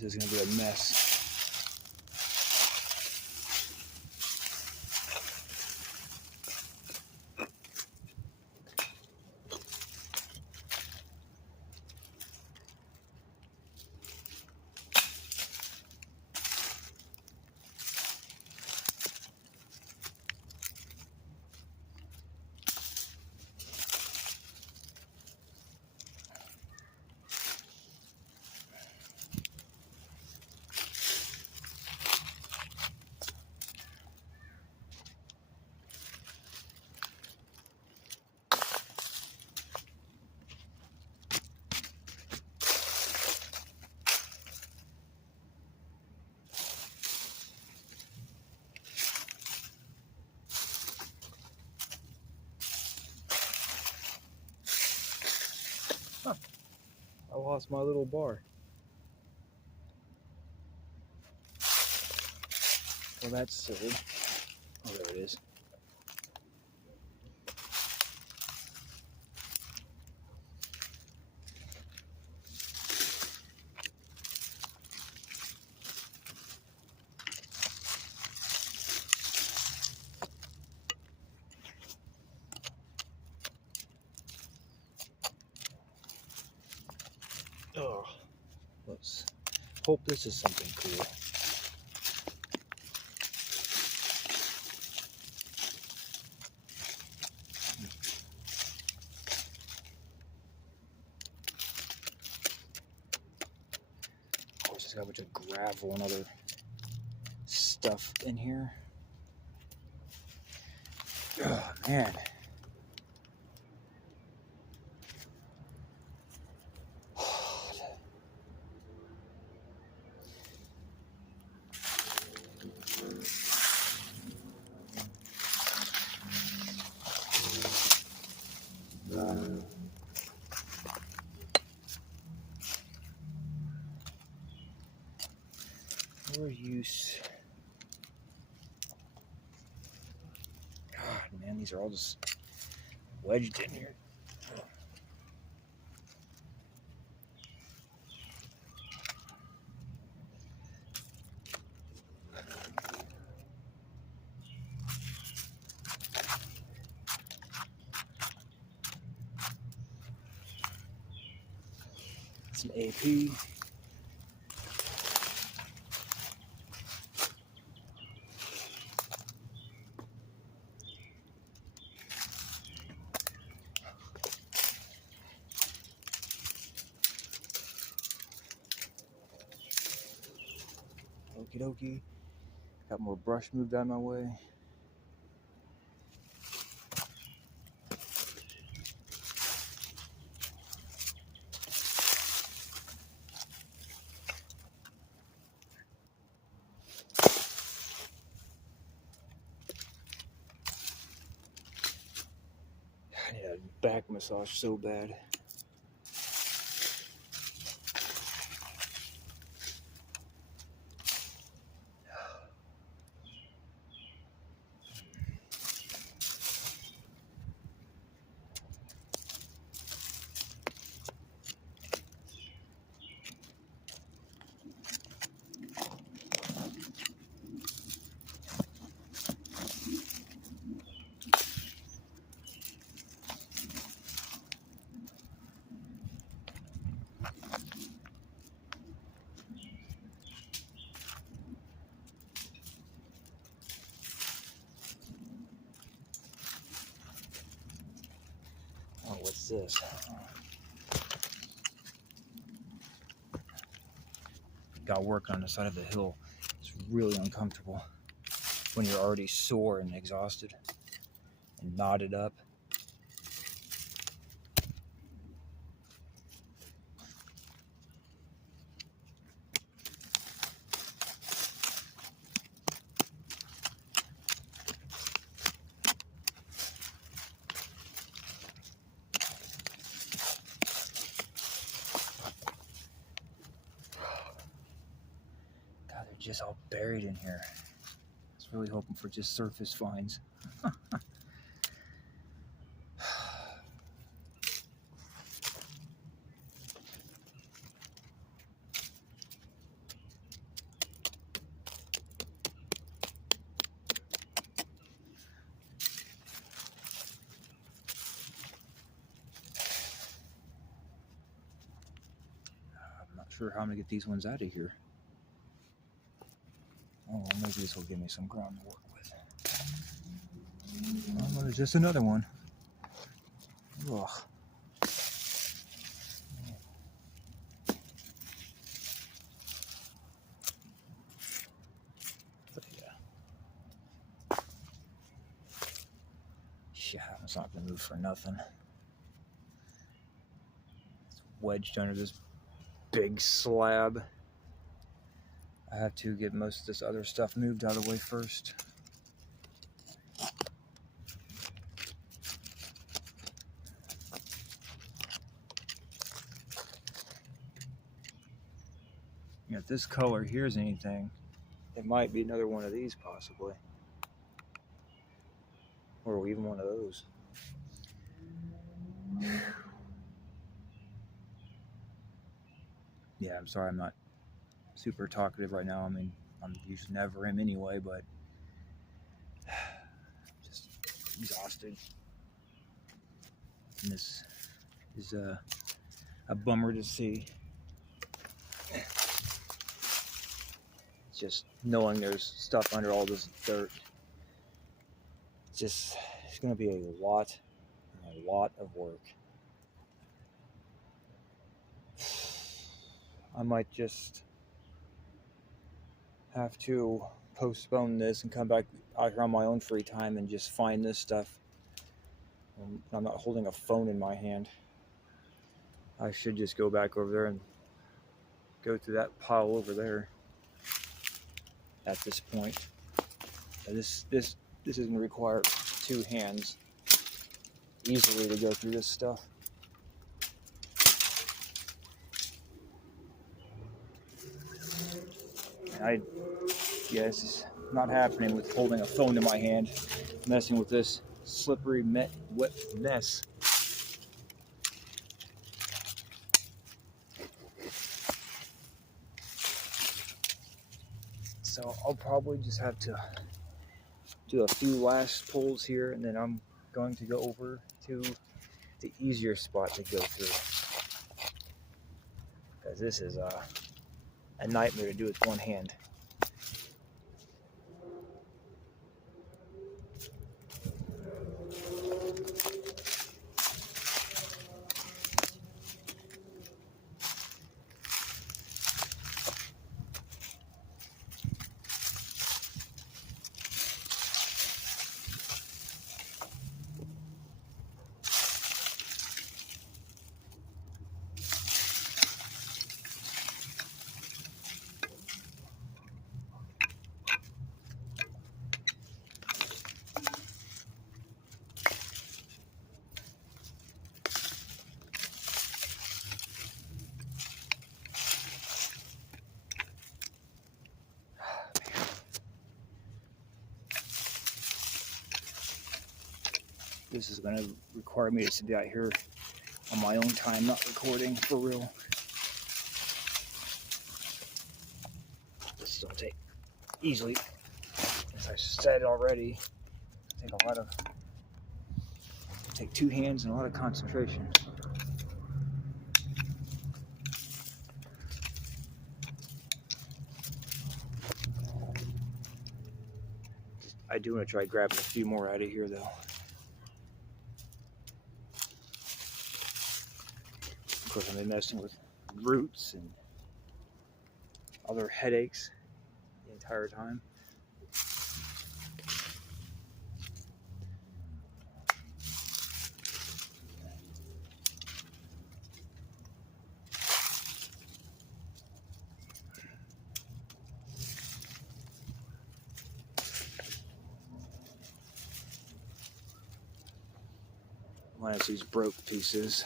This is going to be a mess. I lost my little bar. Well, that's silly. Oh, there it is. Oh, let's hope this is something cool. Of course, it's got a bunch of gravel and other stuff in here. Oh, man. More use. God, man, these are all just wedged in here. It's an AP. Okie dokie. Got more brush moved out of my way. I need a back massage so bad. Oh, what's this? Got work on the side of the hill. It's really uncomfortable when you're already sore and exhausted and knotted up. God, they're just all buried in here. I was really hoping for just surface finds. sure how I'm gonna get these ones out of here. Oh, maybe this will give me some ground to work with. Oh, there's just another one. Ugh. But yeah. Yeah, it's not gonna move for nothing. It's wedged under this big slab. I have to get most of this other stuff moved out of the way first. If this color here is anything, it might be another one of these possibly. Or even one of those. Yeah, I'm sorry I'm not super talkative right now. I mean, I'm usually never am anyway, but just exhausted. And this is a bummer to see. Just knowing there's stuff under all this dirt. It's going to be a lot of work. I might just have to postpone this and come back out here on my own free time and just find this stuff. I'm not holding a phone in my hand. I should just go back over there and go through that pile over there at this point. This is going to require 2 hands easily to go through this stuff. This is not happening with holding a phone in my hand, messing with this slippery, wet mess. So I'll probably just have to do a few last pulls here, and then I'm going to go over to the easier spot to go through. Because this is a nightmare to do with one hand. This is going to require me to be out here on my own time, not recording for real. This will take easily, as I said already, take 2 hands and a lot of concentration. I do want to try grabbing a few more out of here though. Of course, I've been messing with roots and other headaches the entire time. Minus these broke pieces.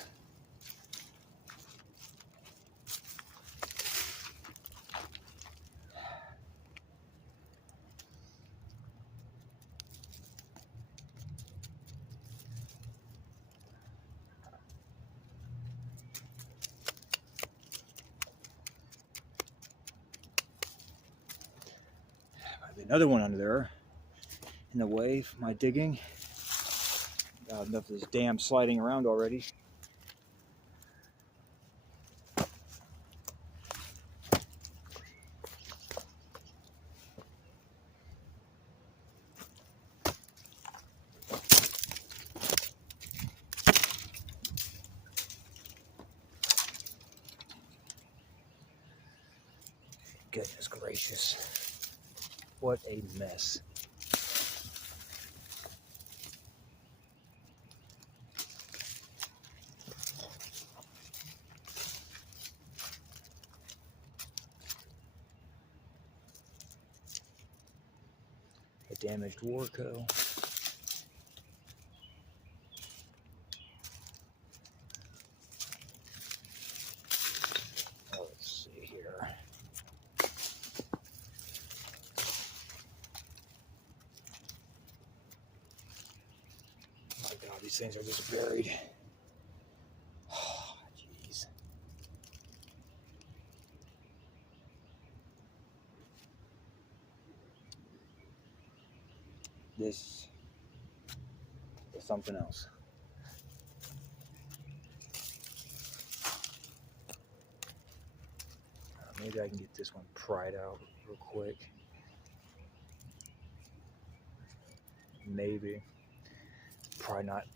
Another one under there in the way for my digging. Got enough of this damn sliding around already. gracious. What a mess. A damaged Warco. Let's see here. My God, these things are just buried. Oh, jeez. This is something else. Maybe I can get this one pried out real quick. Maybe. Probably not.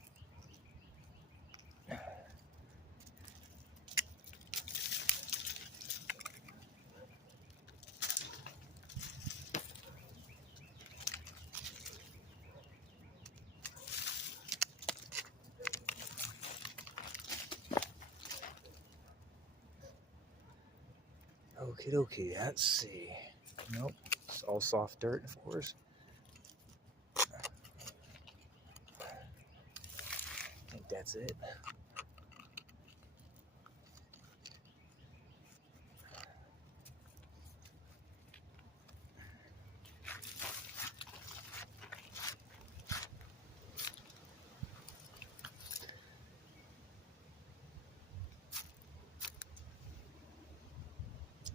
Okie dokie, let's see. Nope, it's all soft dirt, of course. I think that's it.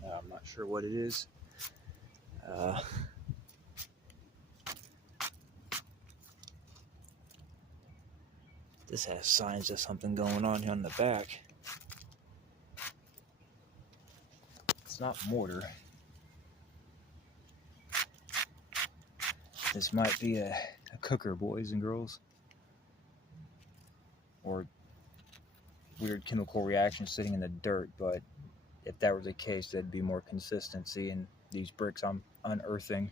I'm not sure what it is. This has signs of something going on here on the back. It's not mortar. This might be a cooker, boys and girls. Or weird chemical reaction sitting in the dirt, but if that were the case, there'd be more consistency in these bricks I'm unearthing.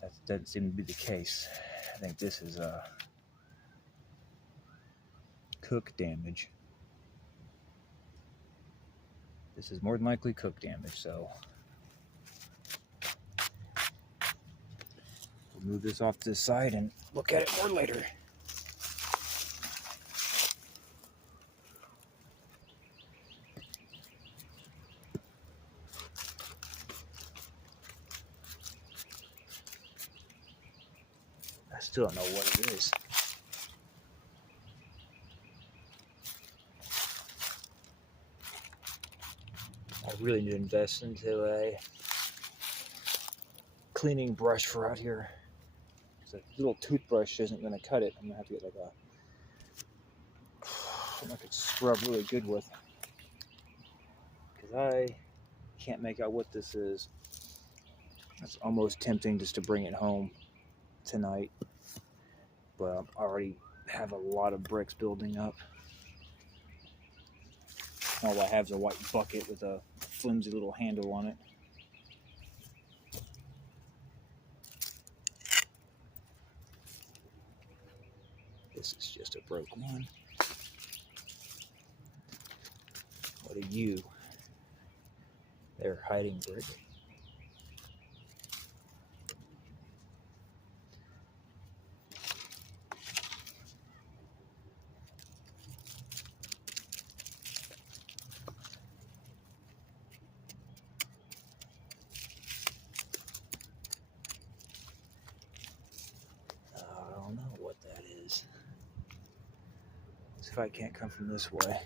That doesn't seem to be the case. I think this is cook damage. This is more than likely cook damage, so we'll move this off to the side and look at it more later. I still don't know what it is. I really need to invest into a cleaning brush for out here. Because a little toothbrush isn't going to cut it. I'm going to have to get like something I could scrub really good with. Because I can't make out what this is. It's almost tempting just to bring it home tonight. But I already have a lot of bricks building up. All I have is a white bucket with a flimsy little handle on it. This is just a broke one. What are you? They're hiding brick. I don't know what that is. Let's see if I can't come from this way.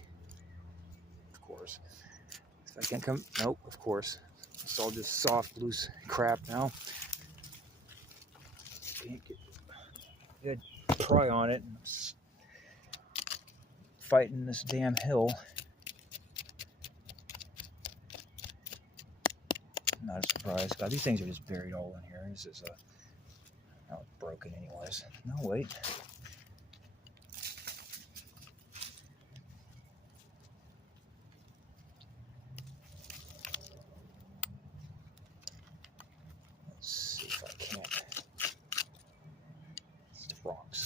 Of course. If I can't come, nope, of course. It's all just soft, loose crap now. Can't get good pry on it. Fighting this damn hill. Not a surprise. God, these things are just buried all in here. This is oh, it's broken anyways. No, wait.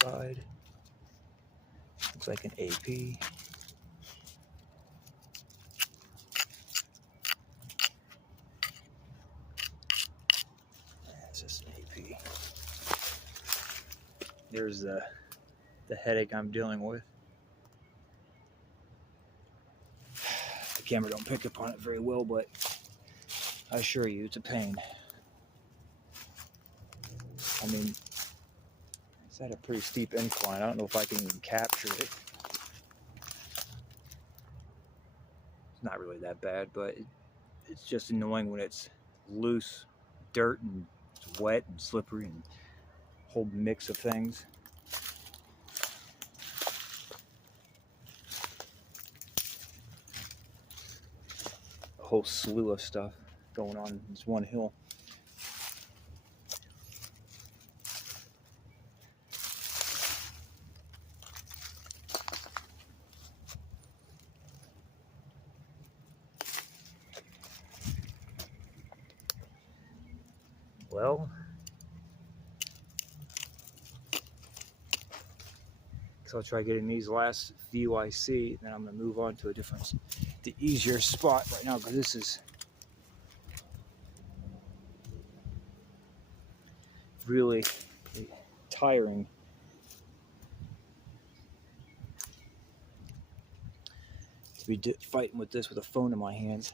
side. Looks like an AP. That's just an AP. There's the headache I'm dealing with. The camera don't pick up on it very well, but I assure you it's a pain. I mean, it's at a pretty steep incline. I don't know if I can even capture it. It's not really that bad, but it's just annoying when it's loose dirt and it's wet and slippery and a whole mix of things. A whole slew of stuff going on in this one hill. Well, so I'll try getting these last few I see, then I'm going to move on to the easier spot right now, because this is really tiring. To be fighting with this with a phone in my hands.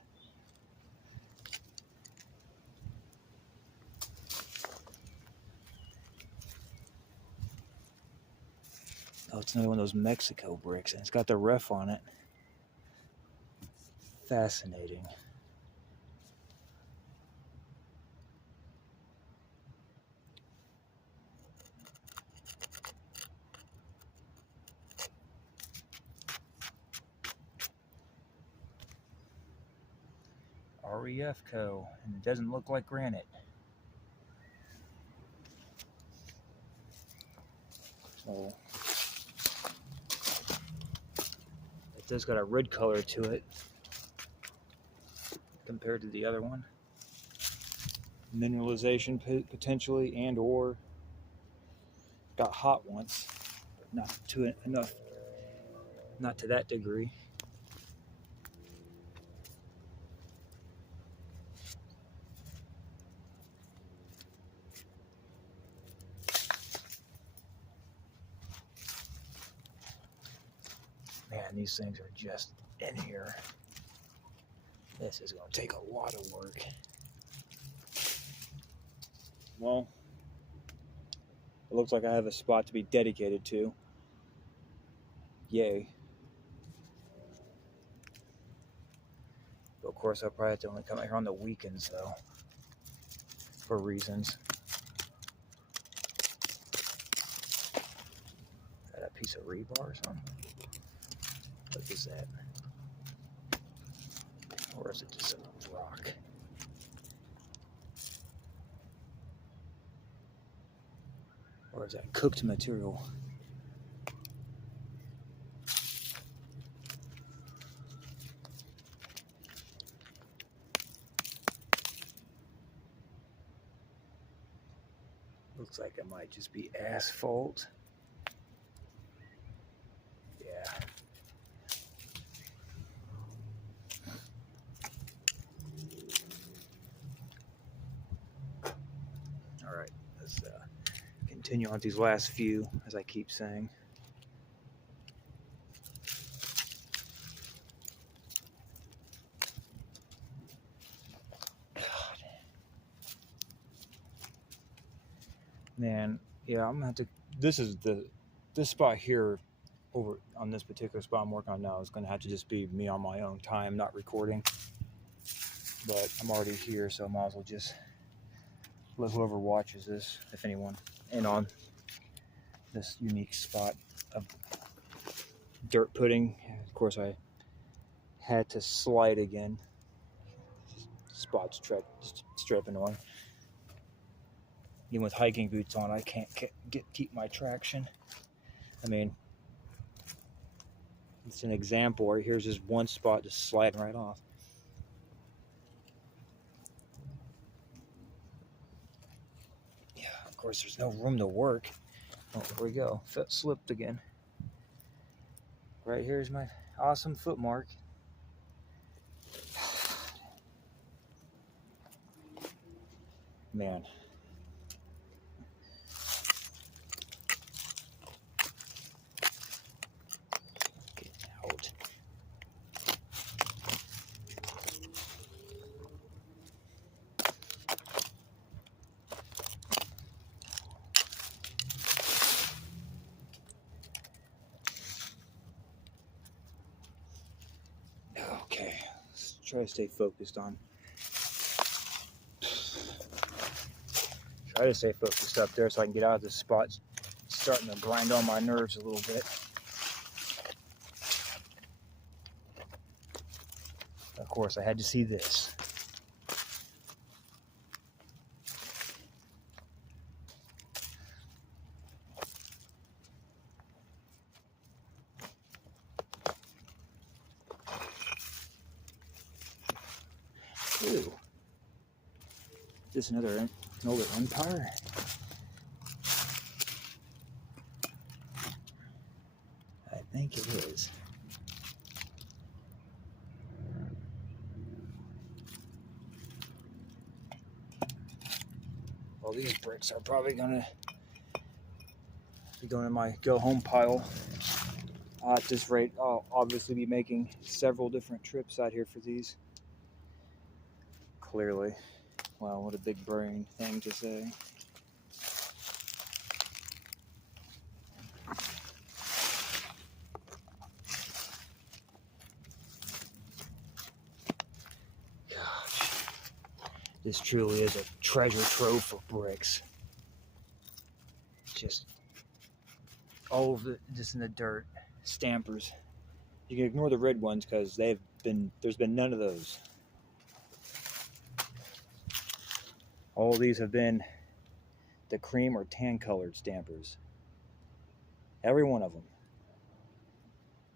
Oh, it's another one of those Mexico bricks, and it's got the ref on it. Fascinating. REF Co. And it doesn't look like granite. So it does got a red color to it compared to the other one. Mineralization potentially, and or got hot once, but not to enough, not to that degree. Man, these things are just in here. This is going to take a lot of work. Well, it looks like I have a spot to be dedicated to. Yay. But of course, I'll probably have to only come out here on the weekends, though, for reasons. Is that a piece of rebar or something? What is that? Or is it just some rock? Or is that cooked material? Looks like it might just be asphalt. Yeah. All right, let's continue on these last few, as I keep saying. God. Man, yeah, I'm gonna have to. This spot here, over on this particular spot I'm working on now, is gonna have to just be me on my own time, not recording. But I'm already here, so I might as well just let whoever watches this, if anyone, in on this unique spot of dirt pudding. And of course, I had to slide again. Spot's straight up annoying. Even with hiking boots on, I can't keep my traction. I mean, it's an example. Right here's just one spot just sliding right off. Yeah, of course, there's no room to work. Oh, there we go. Foot slipped again. Right here's my awesome foot mark. Man. Get out. Okay, let's try to stay focused on. Try to stay focused up there so I can get out of this spot. It's starting to grind on my nerves a little bit. Of course, I had to see this. Ooh. Is this an older umpire? I think it is. Well, these bricks are probably gonna be going in my go home pile. At this rate, I'll obviously be making several different trips out here for these. Clearly. Wow, what a big brain thing to say. Gosh, this truly is a treasure trove of bricks. Just all of it just in the dirt. Stampers. You can ignore the red ones because there's been none of those. All of these have been the cream or tan colored stampers. Every one of them.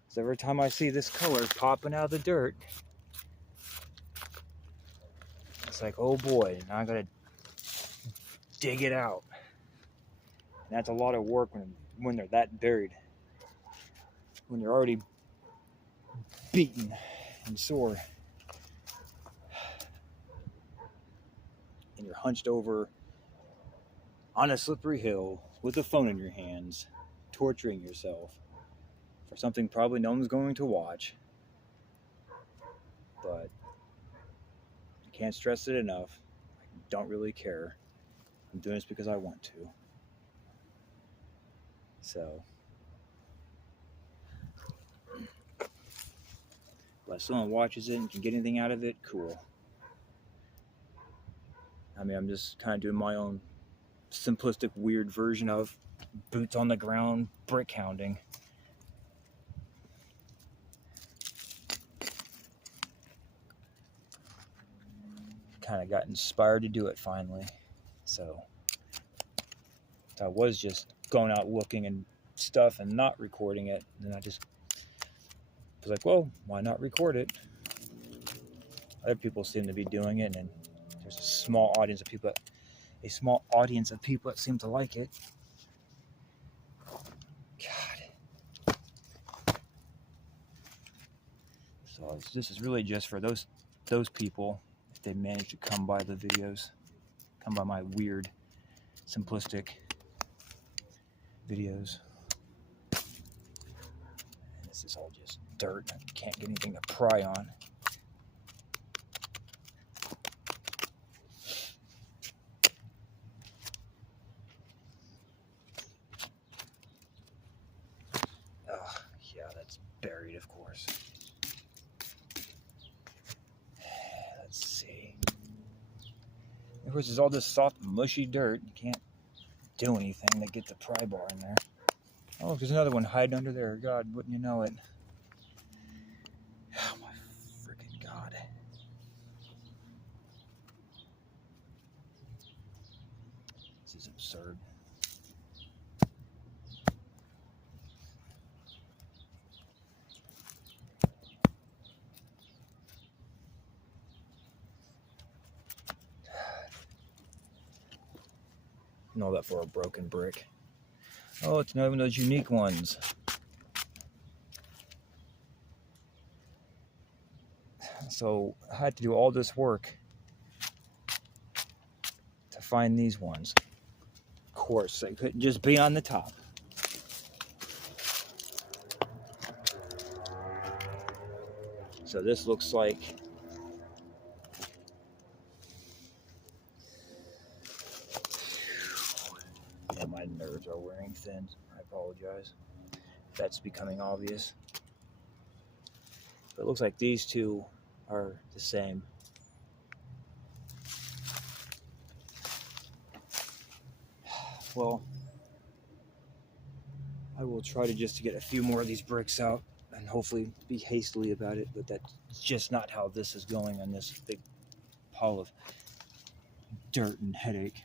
So every time I see this color popping out of the dirt, it's like, oh boy, now I gotta dig it out. And that's a lot of work when they're that buried. When you're already beaten and sore. And you're hunched over on a slippery hill with a phone in your hands, torturing yourself for something probably no one's going to watch. But I can't stress it enough. I don't really care. I'm doing this because I want to. So, if someone watches it and can get anything out of it, cool. I mean, I'm just kind of doing my own simplistic, weird version of boots on the ground brick hounding. Kind of got inspired to do it finally. So I was just going out looking and stuff and not recording it. And I just was like, well, why not record it? Other people seem to be doing it, and there's a small audience of people that seem to like it. God. So this is really just for those people, if they manage to come by the videos, come by my weird, simplistic videos. And this is all just dirt. I can't get anything to pry on. Oh, yeah, that's buried, of course. Let's see. Of course, there's all this soft, mushy dirt. You can't do anything to get the pry bar in there. Oh, there's another one hiding under there. God, wouldn't you know it? Oh, my freaking God. This is absurd. And all that for a broken brick. Oh, it's not even those unique ones. So I had to do all this work to find these ones. Of course, they couldn't just be on the top. So this looks like my nerves are wearing thin. I apologize. That's becoming obvious. But it looks like these two are the same. Well, I will try to just get a few more of these bricks out and hopefully be hastily about it, but that's just not how this is going on this big pile of dirt and headache.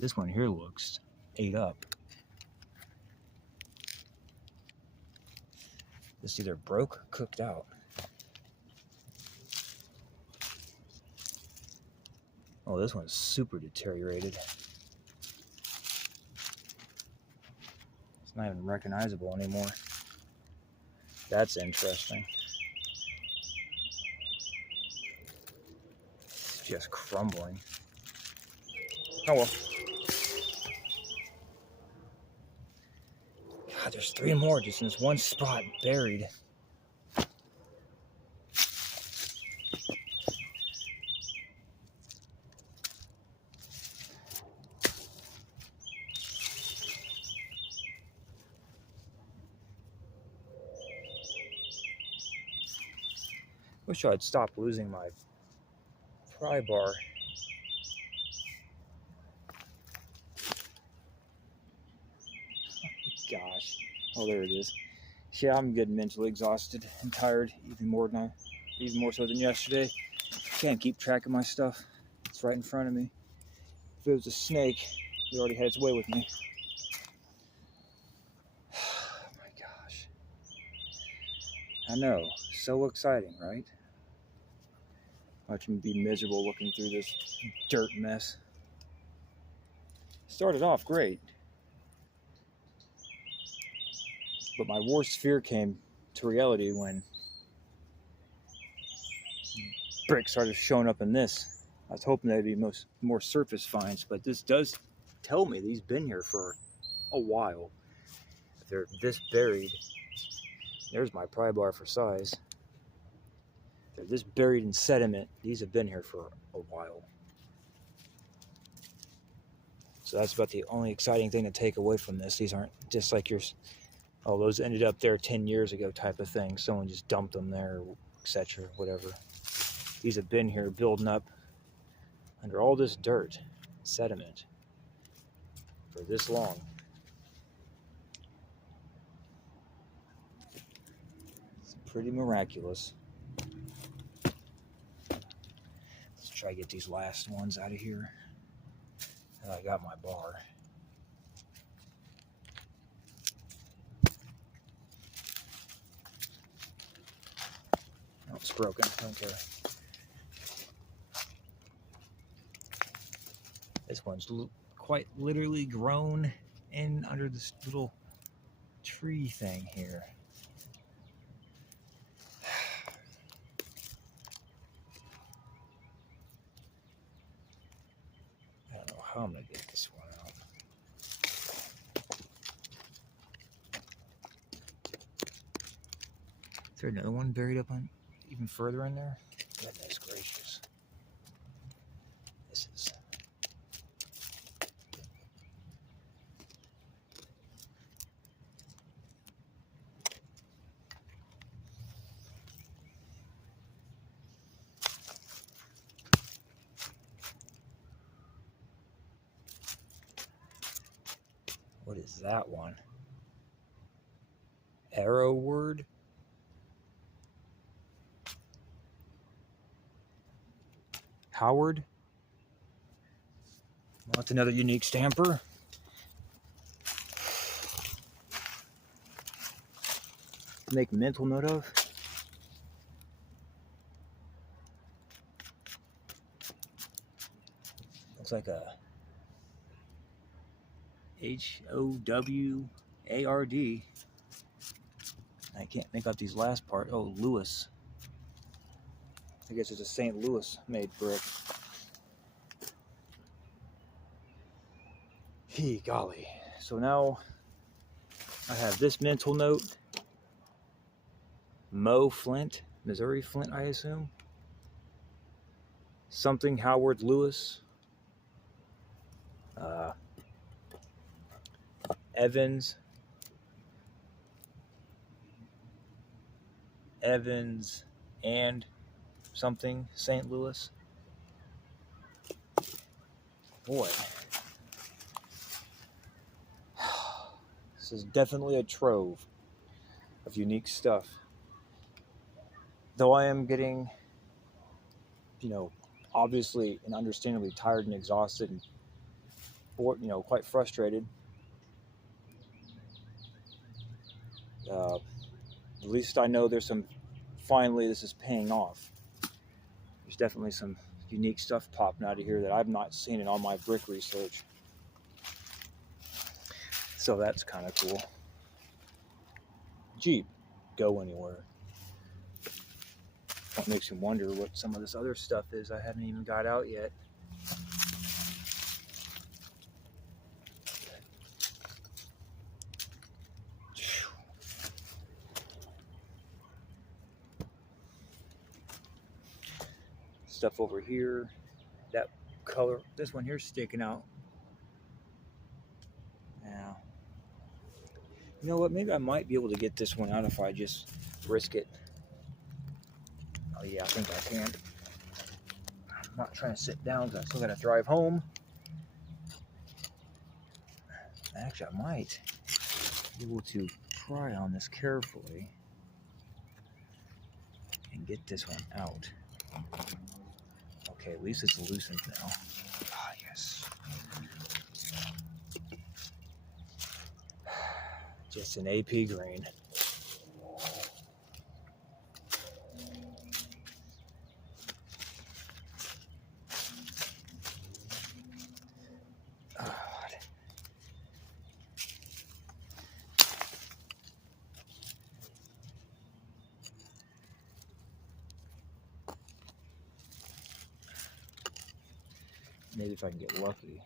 This one here looks ate up. This either broke or cooked out. Oh, this one's super deteriorated. It's not even recognizable anymore. That's interesting. It's just crumbling. Oh well. God, there's 3 more just in this one spot buried. Wish I'd stop losing my pry bar. Gosh. Oh, there it is. Yeah, I'm getting mentally exhausted and tired, even more so than yesterday. Can't keep track of my stuff. It's right in front of me. If it was a snake, it already had its way with me. Oh my gosh. I know. So exciting, right? Watching me be miserable looking through this dirt mess. Started off great. But my worst fear came to reality when bricks started showing up in this. I was hoping there'd be more surface finds, but this does tell me these been here for a while. If they're this buried, there's my pry bar for size. If they're this buried in sediment, these have been here for a while. So that's about the only exciting thing to take away from this. These aren't just like yours. Oh, those ended up there 10 years ago type of thing. Someone just dumped them there, etc., whatever. These have been here building up under all this dirt, sediment, for this long. It's pretty miraculous. Let's try to get these last ones out of here. And I got my bar. Oh, it's broken. Don't care. This one's quite literally grown in under this little tree thing here. I don't know how I'm gonna get this one out. Is there another one buried up on even further in there? Goodness gracious. This is... What is that one? Arrow word? Howard? Well, that's another unique stamper. Make mental note of. Looks like a H-O-W-A-R-D. I can't make out these last part. Oh, Louis. I guess it's a St. Louis made brick. Hey, golly. So now I have this mental note. Mo Flint, Missouri Flint, I assume. Something Howard Lewis. Evans and something St. Louis. Boy, this is definitely a trove of unique stuff. Though I am getting, obviously and understandably tired and exhausted and bored, quite frustrated. At least I know finally this is paying off. There's definitely some unique stuff popping out of here that I've not seen in all my brick research. So that's kind of cool. Jeep, go anywhere. What makes you wonder what some of this other stuff is I haven't even got out yet. Stuff over here, that color, this one here's sticking out. Now, you know what, maybe I might be able to get this one out if I just risk it. Oh yeah, I think I can. I'm not trying to sit down because I still got to drive home. Actually, I might be able to pry on this carefully and get this one out. Okay, at least it's loosened now. Ah, yes. Just an AP green. Maybe if I can get lucky.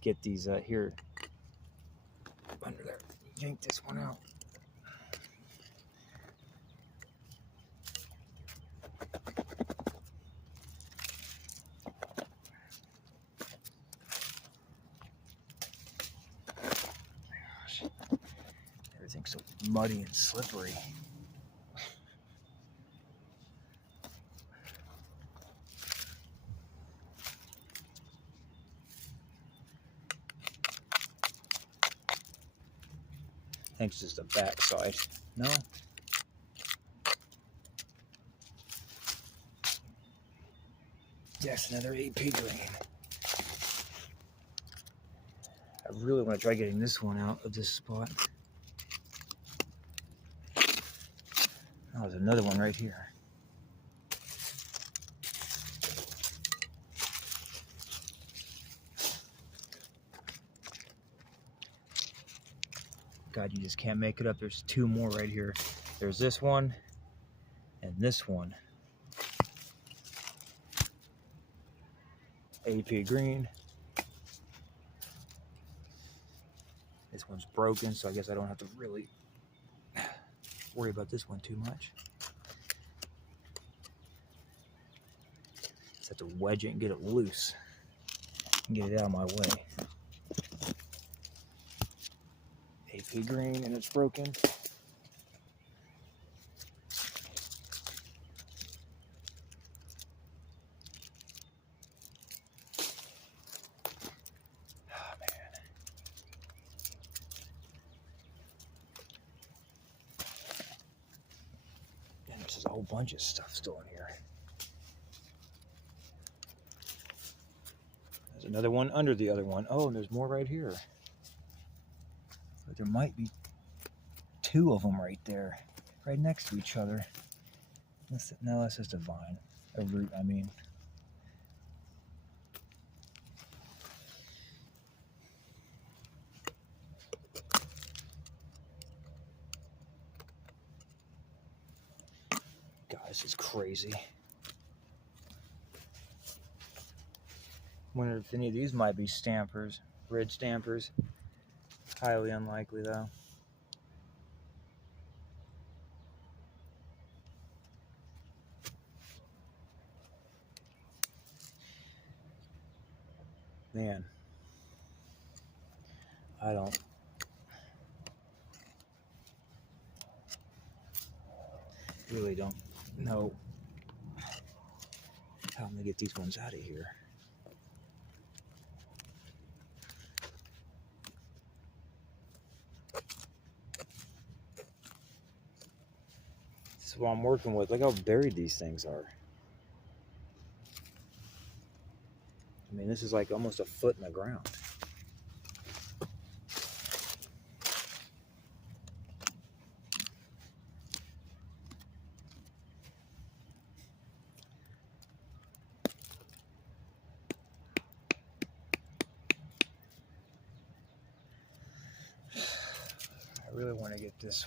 Get these here under there. Yank this one out. Gosh, everything's so muddy and slippery. I think it's just the back side. No? Yes, another AP green. I really want to try getting this one out of this spot. Oh, there's another one right here. God, you just can't make it up. There's two more right here. There's this one and this one. AP green. This one's broken, so I guess I don't have to really worry about this one too much. Just have to wedge it and get it loose and get it out of my way. AP green and it's broken. Oh man. And there's just a whole bunch of stuff still in here. There's another one under the other one. Oh, and there's more right here. But there might be two of them right there, right next to each other. No, that's just a vine. A root, I mean. God, this is crazy. Wonder if any of these might be stampers, red stampers. Highly unlikely though. Man, I really don't know how I'm gonna get these ones out of here. This is what I'm working with. Look how buried these things are. I mean, this is like almost a foot in the ground. I really want to get this.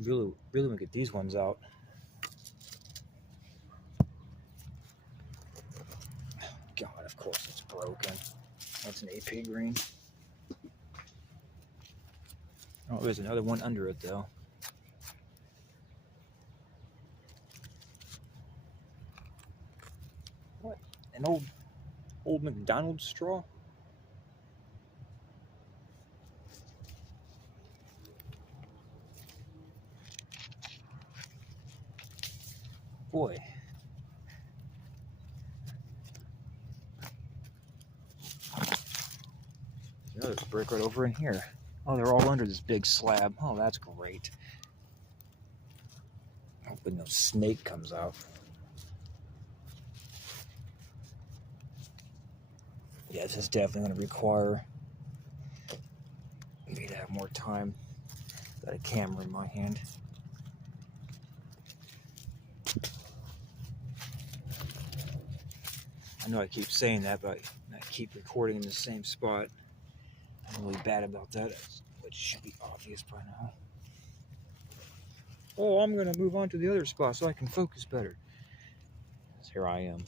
Really want to get these ones out. God, of course it's broken. That's an AP green. Oh, there's another one under it though. What? An old McDonald's straw? Boy. There's another brick right over in here. Oh, they're all under this big slab. Oh, that's great. Hoping no snake comes out. Yeah, this is definitely going to require me to have more time. Got a camera in my hand. I know I keep saying that, but I keep recording in the same spot. I'm really bad about that, which should be obvious by now. Oh, I'm going to move on to the other spot so I can focus better. So here I am.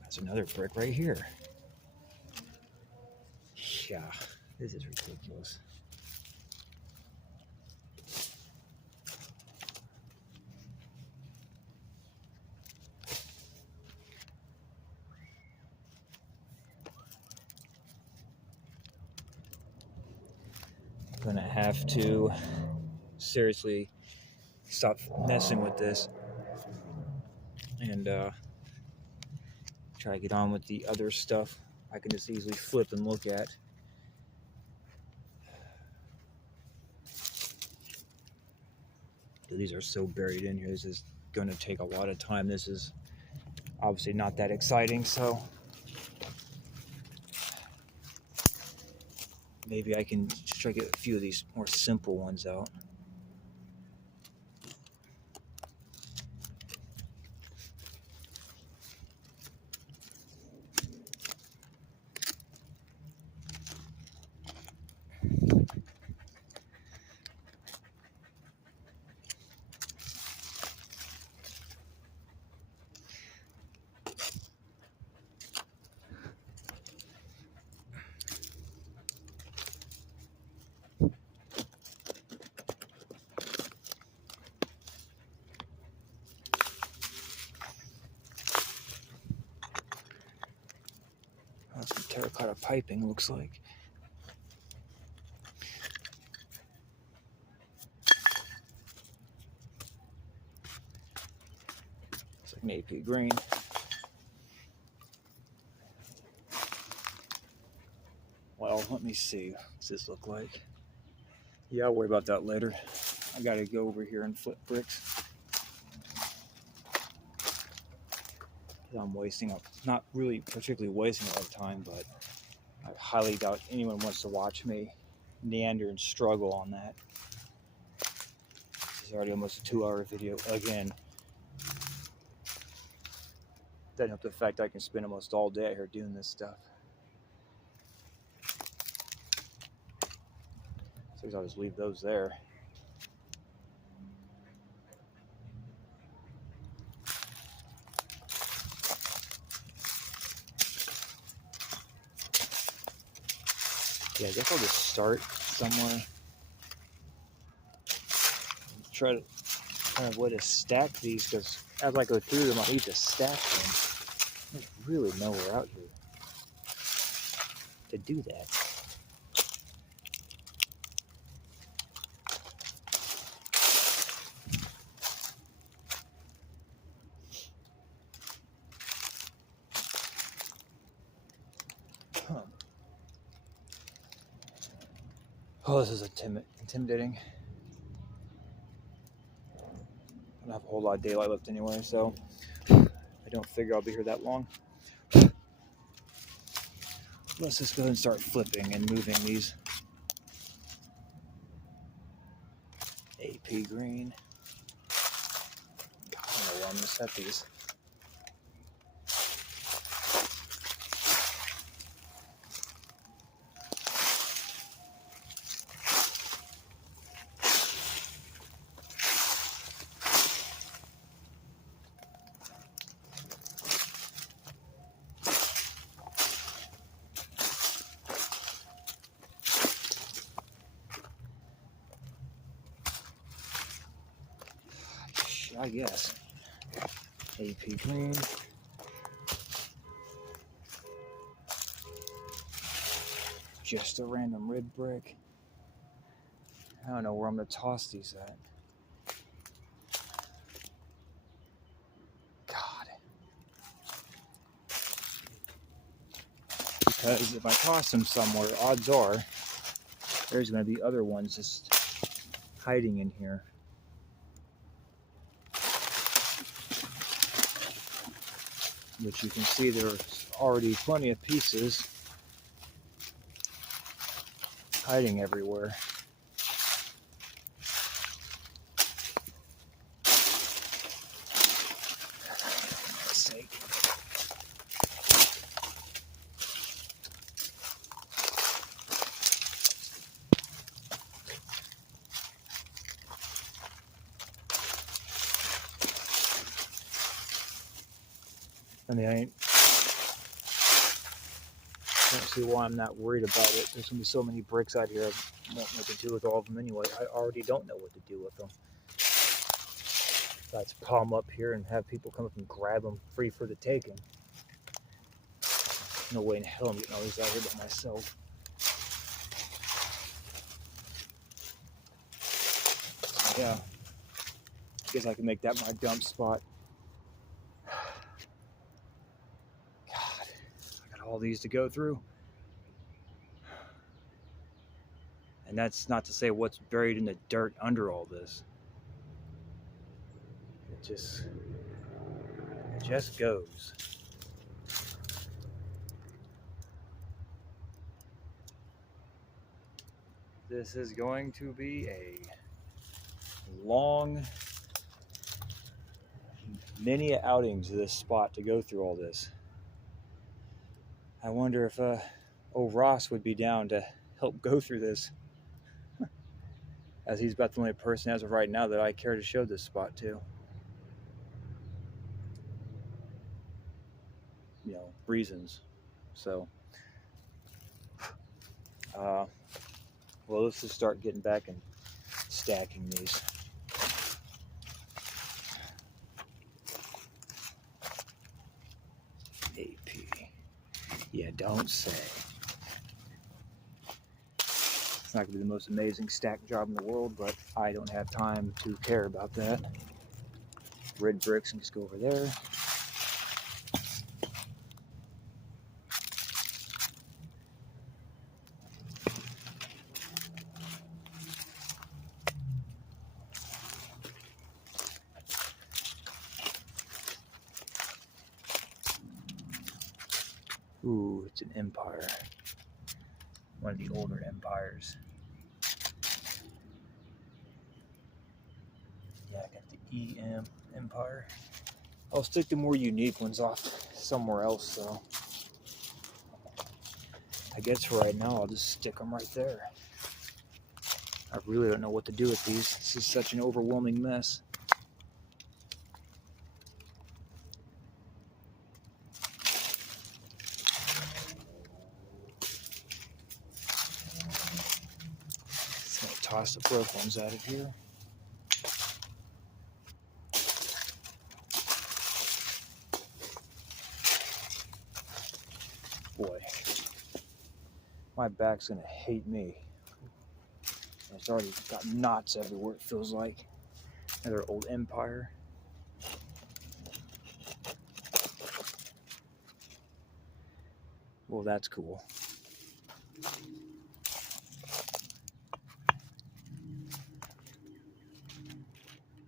That's another brick right here. Yeah, this is ridiculous. I'm gonna have to seriously stop messing with this and try to get on with the other stuff I can just easily flip and look at. These are so buried in here. This is going to take a lot of time. This is obviously not that exciting, so maybe I can just try to get a few of these more simple ones out. That's some terracotta piping, looks like. It's like an AP green. Well, let me see. What's this look like? Yeah, I'll worry about that later. I gotta go over here and flip bricks. I'm wasting up, not really particularly wasting a lot of time, but I highly doubt anyone wants to watch me meander and struggle on that. This is already almost a 2-hour video. Again, doesn't help the fact I can spend almost all day out here doing this stuff. So I'll just leave those there. Yeah, I guess I'll just start somewhere. Try to find a way to stack these, because as I go through them, I need to stack them. There's really nowhere out here to do that. Oh, this is intimidating. I don't have a whole lot of daylight left anyway, so I don't figure I'll be here that long. Let's just go ahead and start flipping and moving these. AP green. I don't know where I'm gonna set these. I guess. AP green. Just a random red brick. I don't know where I'm going to toss these at. God. Because if I toss them somewhere, odds are there's going to be other ones just hiding in here. Which you can see there's already plenty of pieces hiding everywhere. For God's sake. I mean, I don't see why I'm not worried about it. There's going to be so many bricks out here, I won't know what to do with all of them anyway. I already don't know what to do with them. Let's pile them up here and have people come up and grab them free for the taking. No way in hell I'm getting all these out here by myself. So yeah, I guess I can make that my dump spot. God, I got all these to go through. And that's not to say what's buried in the dirt under all this. It just goes. This is going to be a long, many outings to this spot to go through all this. I wonder if old Ross would be down to help go through this, as he's about the only person as of right now that I care to show this spot to. You know, reasons. So, well, let's just start getting back and stacking these. AP. Yeah, don't say. It's not going to be the most amazing stack job in the world, but I don't have time to care about that. Red bricks and just go over there. Ooh, it's an Empire. One of the older Empires. Yeah, I got the EM Empire. I'll stick the more unique ones off somewhere else, so I guess for right now I'll just stick them right there. I really don't know what to do with these. This is such an overwhelming mess. Just gonna toss the broke ones out of here. Boy, my back's gonna hate me. It's already got knots everywhere, it feels like. Another old Empire. Well, that's cool.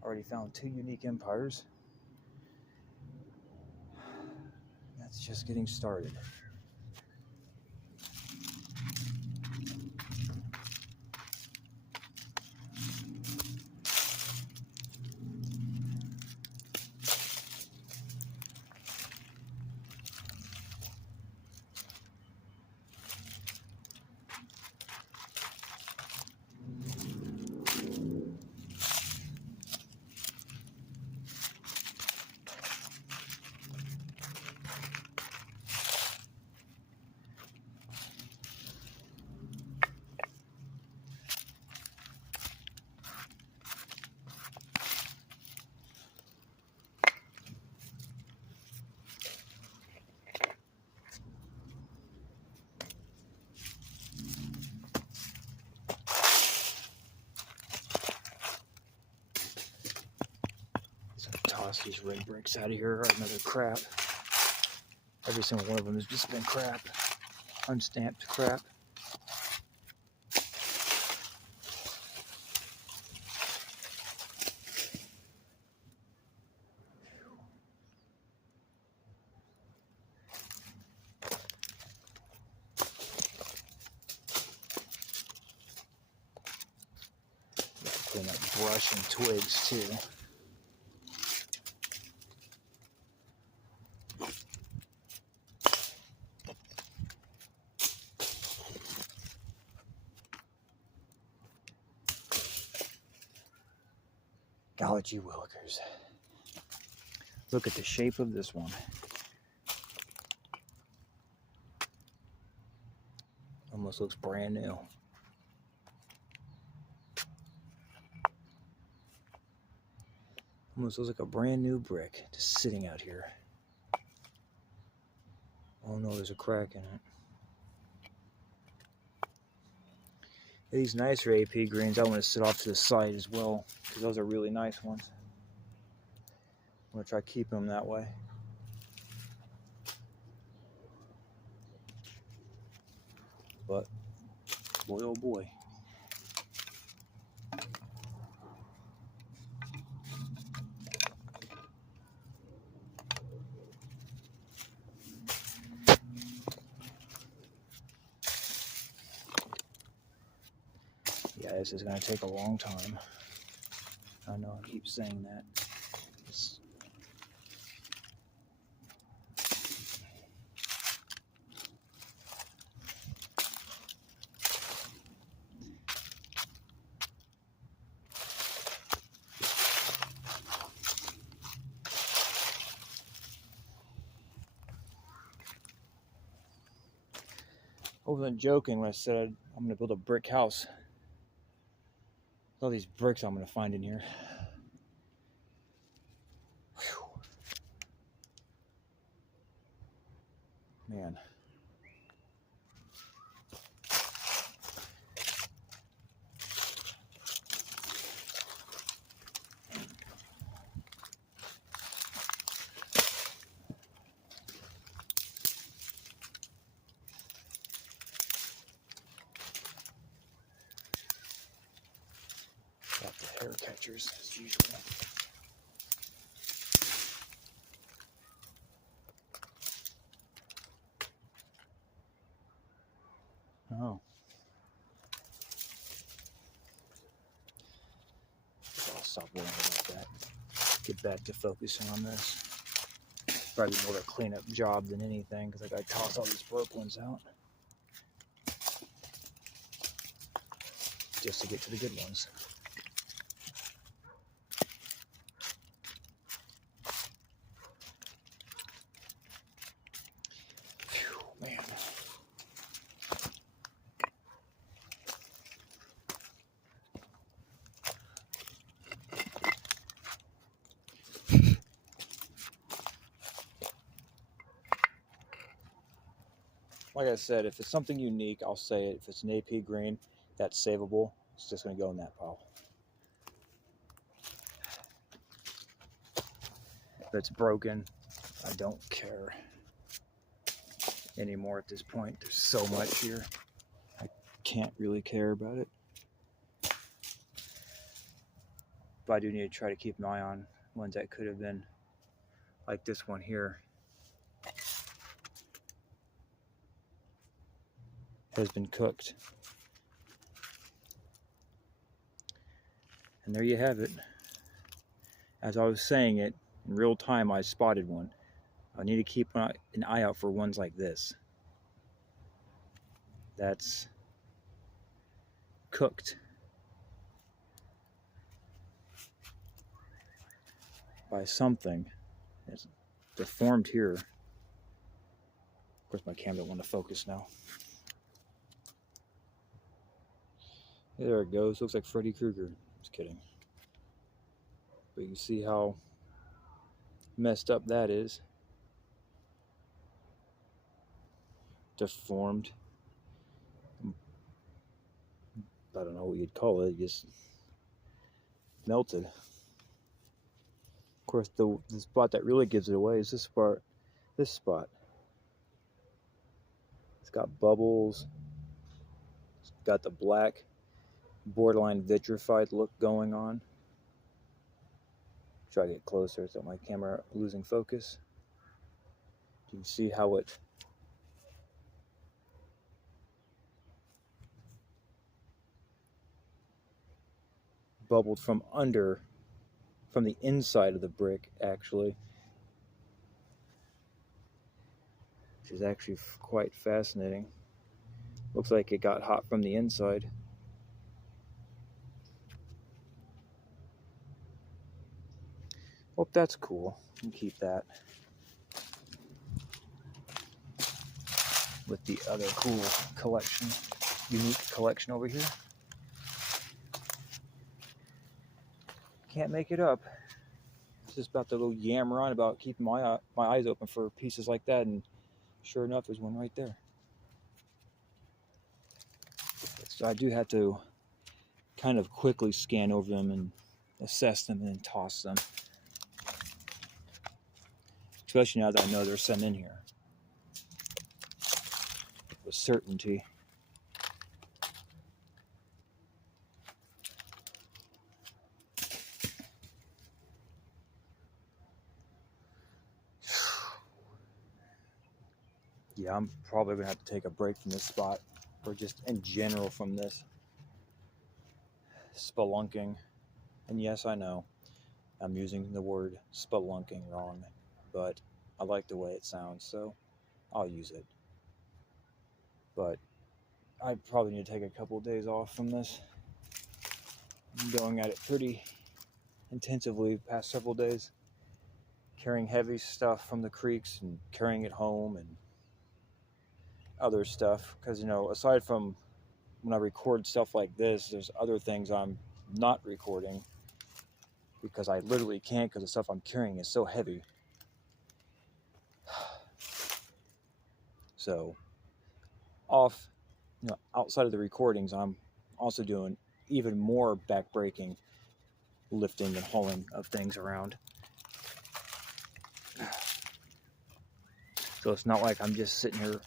Already found 2 unique Empires. That's just getting started. Toss these red bricks out of here. Another crap. Every single one of them has just been crap. Unstamped crap. Clean up brush and twigs too. Golly willikers. Look at the shape of this one. Almost looks brand new. Almost looks like a brand new brick just sitting out here. Oh no, there's a crack in it. These nicer AP greens I want to sit off to the side as well, because those are really nice ones. I'm going to try keeping them that way. But, boy oh boy. Yeah, this is going to take a long time. I know I keep saying that. I wasn't joking when I said I'm going to build a brick house. All these bricks I'm going to find in here. Whew. Man. Got the hair catchers as usual. Oh. I'll stop worrying about that. Get back to focusing on this. Probably more of a cleanup job than anything, because I gotta toss all these broke ones out. just to get to the good ones. Phew, man. Like I said, if it's something unique, I'll say it. If it's an AP green that's savable, it's just going to go in that pile. If it's broken, I don't care anymore at this point. There's so much here. I can't really care about it. But I do need to try to keep an eye on ones that could have been, like this one here. Has been cooked. And there you have it. As I was saying it, in real time I spotted one. I need to keep an eye out for ones like this. That's cooked by something. It's deformed here. Of course my camera don't want to focus now. There it goes. Looks like Freddy Krueger. Just kidding. But you can see how messed up that is. Deformed. I don't know what you'd call it. Just melted. Of course, the spot that really gives it away is this part. This spot. It's got bubbles. It's got the black, borderline vitrified look going on. Try to get closer so my camera losing focus. You can see how it bubbled from the inside of the brick, actually, which is actually quite fascinating. Looks like it got hot from the inside. Well, that's cool. You can keep that with the other cool collection, unique collection over here. Can't make it up. It's just about to go yammer on about keeping my eyes open for pieces like that, and sure enough, there's one right there. So I do have to kind of quickly scan over them and assess them and then toss them. Especially now that I know there's some in here. With certainty. Yeah, I'm probably going to have to take a break from this spot, or just in general from this spelunking. And yes, I know I'm using the word spelunking wrong, but I like the way it sounds, so I'll use it. But I probably need to take a couple of days off from this. I'm going at it pretty intensively the past several days, carrying heavy stuff from the creeks and carrying it home and other stuff, because aside from when I record stuff like this, there's other things I'm not recording because I literally can't, because the stuff I'm carrying is so heavy. So outside of the recordings, I'm also doing even more back-breaking lifting and hauling of things around. So it's not like I'm just sitting here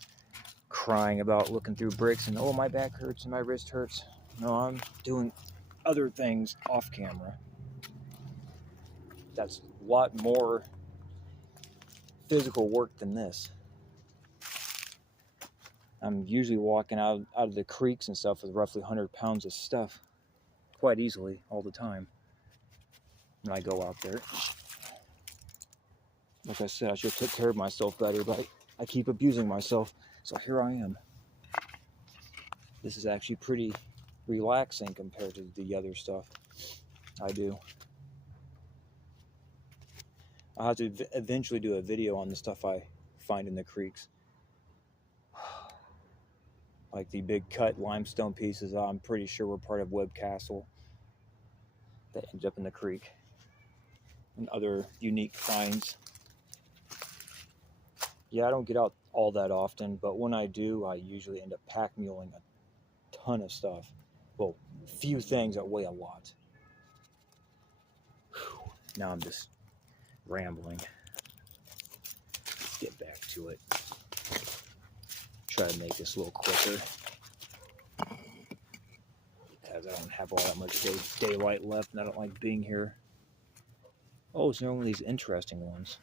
crying about looking through bricks and, oh, my back hurts and my wrist hurts. No, I'm doing other things off camera. That's a lot more physical work than this. I'm usually walking out of the creeks and stuff with roughly 100 pounds of stuff quite easily all the time when I go out there. Like I said, I should have took care of myself better, but I keep abusing myself. So here I am. This is actually pretty relaxing compared to the other stuff I do. I'll have to eventually do a video on the stuff I find in the creeks. Like the big cut limestone pieces, I'm pretty sure were part of Webb Castle that ends up in the creek. And other unique finds. Yeah, I don't get out all that often, but when I do, I usually end up pack muling a ton of stuff. Well, few things that weigh a lot. Whew. Now I'm just rambling. Let's get back to it. Try to make this a little quicker, because I don't have all that much daylight left, and I don't like being here. Oh, it's one of these interesting ones.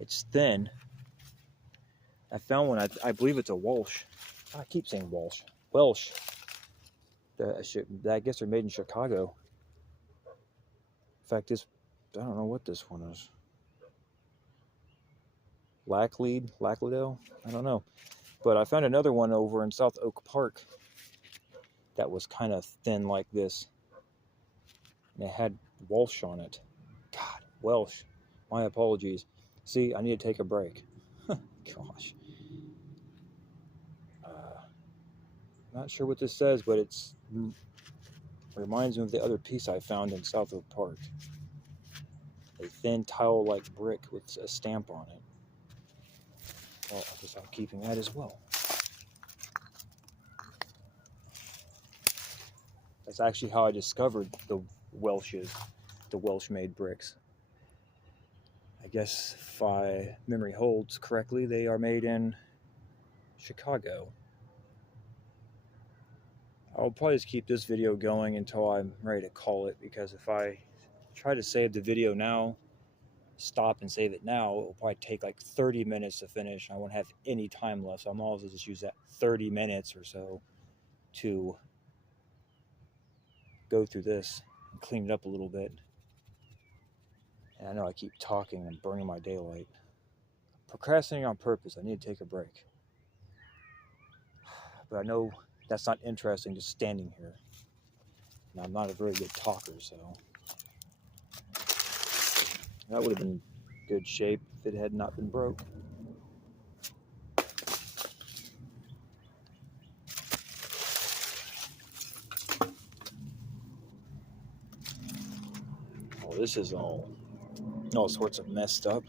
It's thin. I found one. I believe it's a Welsh. I keep saying Welsh. Welsh. I guess they're made in Chicago. In fact, I don't know what this one is. Lackledo? I don't know. But I found another one over in South Oak Park that was kind of thin like this. And it had Welsh on it. God, Welsh. My apologies. See, I need to take a break. Gosh. Not sure what this says, but it reminds me of the other piece I found in South Oak Park. A thin tile-like brick with a stamp on it. Well, I guess I'm keeping that as well. That's actually how I discovered the Welsh-made bricks. I guess if my memory holds correctly, they are made in Chicago. I'll probably just keep this video going until I'm ready to call it, because if I try to save the video now, stop and save it now, it'll probably take like 30 minutes to finish. I won't have any time left, so I'm also just use that 30 minutes or so to go through this and clean it up a little bit. And I know I keep talking and burning my daylight. Procrastinating on purpose. I need to take a break. But I know that's not interesting, just standing here. And I'm not a very good talker, so that would have been good shape if it had not been broke. Oh, this is all sorts of messed up.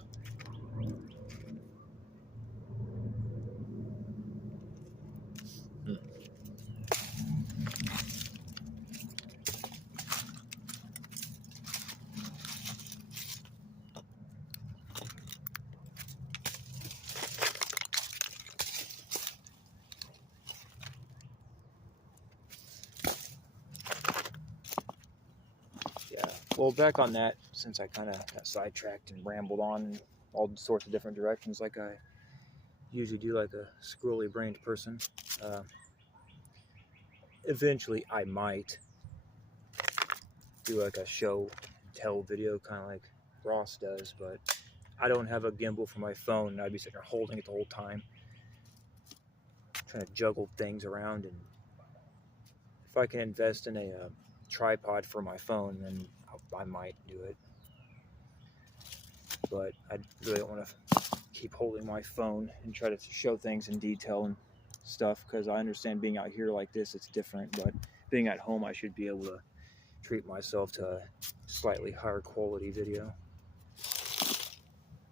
Well, back on that, since I kind of got sidetracked and rambled on all sorts of different directions like I usually do, like a squirrely brained person, eventually I might do like a show tell video, kind of like Ross does, but I don't have a gimbal for my phone, and I'd be sitting there holding it the whole time, trying to juggle things around. And if I can invest in a tripod for my phone, then I might do it. But I really don't want to keep holding my phone and try to show things in detail and stuff, because I understand being out here like this, it's different, but being at home, I should be able to treat myself to a slightly higher quality video.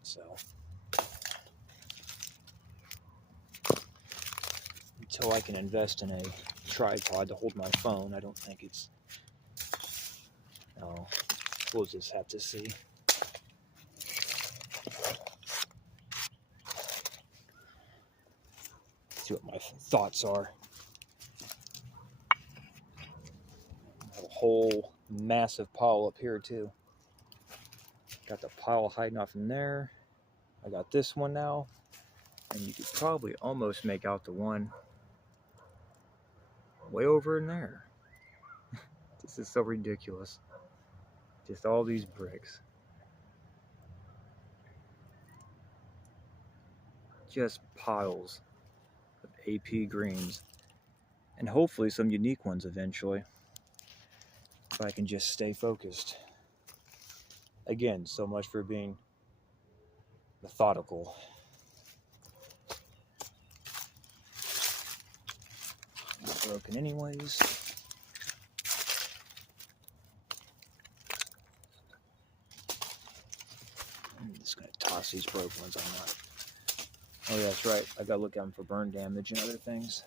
So until I can invest in a tripod to hold my phone, I don't think it's... No, we'll just have to see. See what my thoughts are. I have a whole massive pile up here too. Got the pile hiding off in there. I got this one now, and you could probably almost make out the one way over in there. This is so ridiculous. Just all these bricks. Just piles of AP greens. and hopefully some unique ones eventually, if I can just stay focused. Again, so much for being methodical. Not broken anyways. I'm just gonna toss these broken ones. I'm not. Oh yeah, that's right. I gotta look at them for burn damage and other things.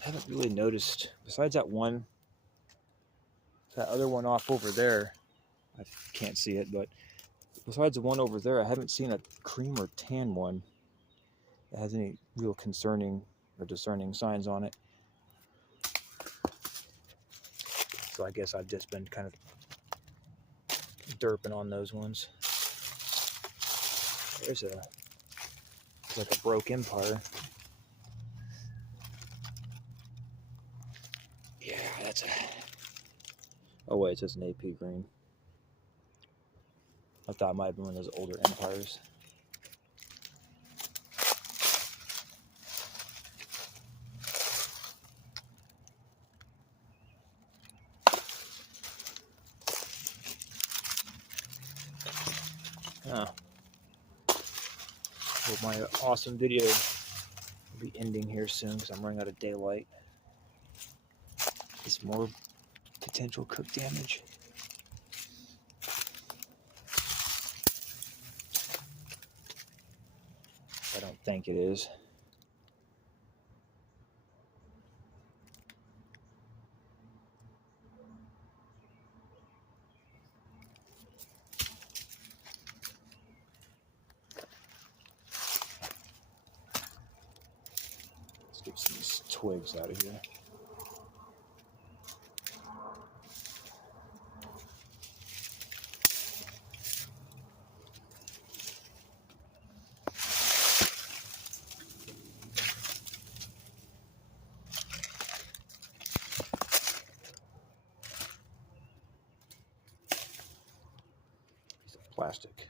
I haven't really noticed, besides that other one off over there. I can't see it, but besides the one over there, I haven't seen a cream or tan one that has any real concerning or discerning signs on it. So I guess I've just been kind of derping on those ones. There's like a broke Empire. Yeah, that's a... Oh wait, it's just an AP green. I thought it might have been one of those older Empires. Oh. Hope my awesome video will be ending here soon because I'm running out of daylight. It's more potential cook damage. I don't think it is. Let's get some of these twigs out of here. Piece of plastic.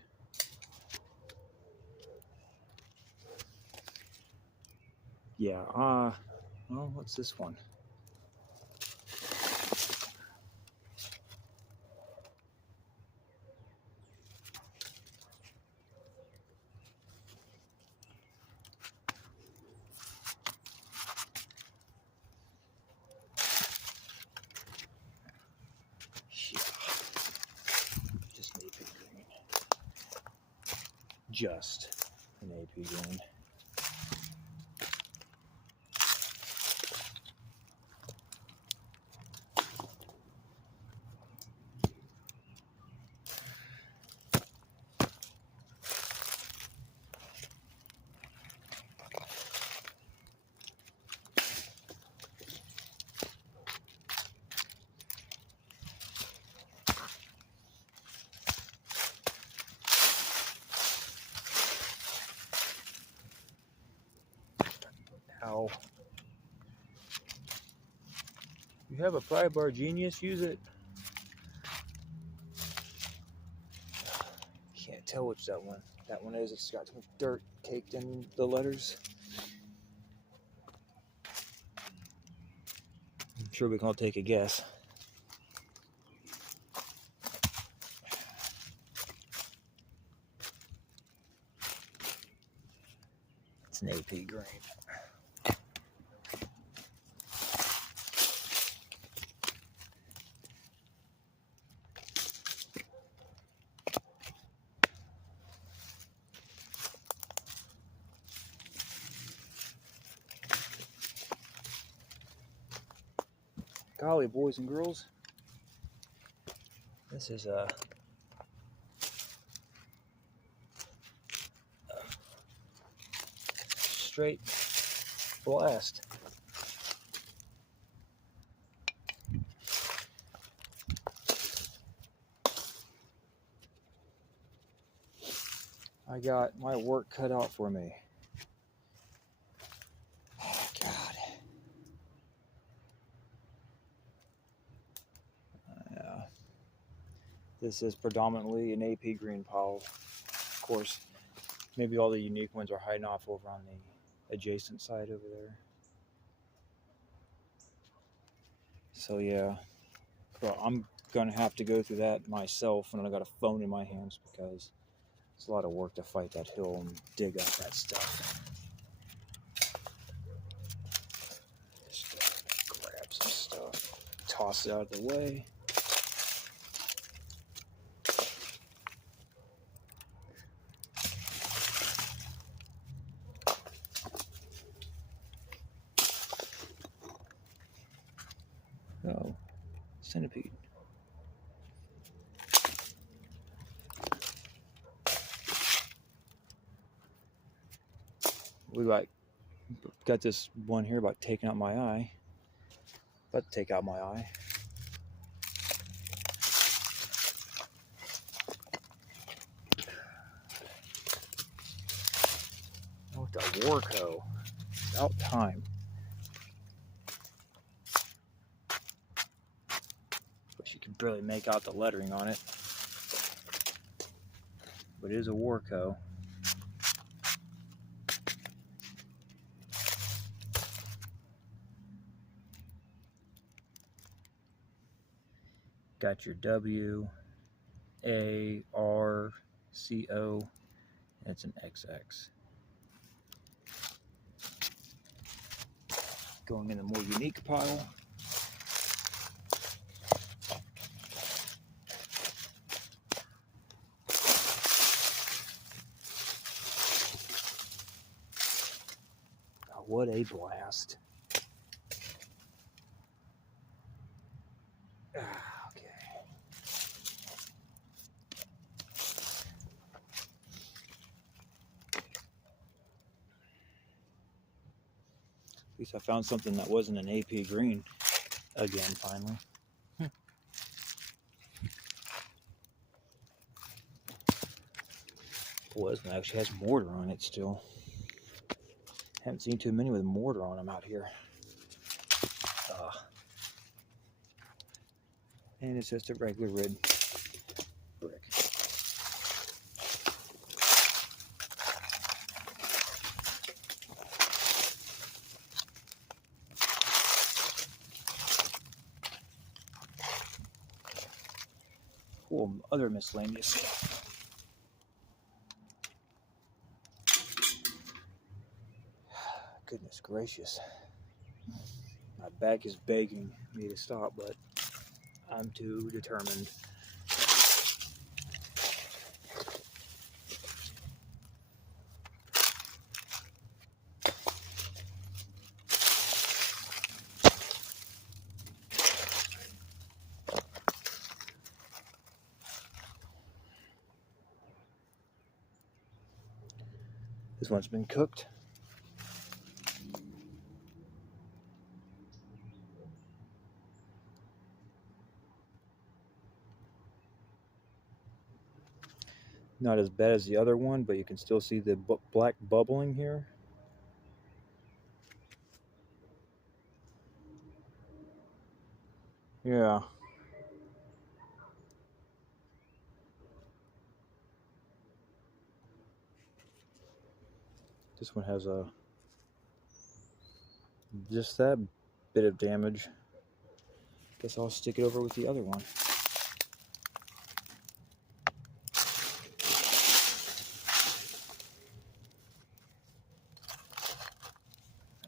Yeah, well, what's this one? Yeah, just an AP green. Just an AP green. Ow. You have a pry bar, genius, use it. Can't tell which that one is. It's got too much dirt caked in the letters. I'm sure we can all take a guess. It's an AP green. Golly, boys and girls, this is a straight blast. I got my work cut out for me. Oh, God. Yeah. This is predominantly an AP green pile. Of course, Maybe all the unique ones are hiding off over on the adjacent side over there. So yeah, but I'm gonna have to go through that myself when I got a phone in my hands, because it's a lot of work to fight that hill and dig up that stuff. Just grab some stuff, toss it out of the way. Oh, centipede. We got this one here about taking out my eye. About to take out my eye. Oh, the Warco. About time. But you can barely make out the lettering on it. But it is a Warco. Got your W, A, R, C, O, and it's an XX. Going in the more unique pile. Oh, what a blast. Okay. At least I found something that wasn't an AP green again, finally. Boy, this one actually has mortar on it still. Haven't seen too many with mortar on them out here. And it's just a regular red brick. Cool, other miscellaneous stuff. Goodness gracious. My back is begging me to stop, but I'm too determined. This one's been cooked. Not as bad as the other one, but you can still see the black bubbling here. Yeah. This one has just that bit of damage. Guess I'll stick it over with the other one.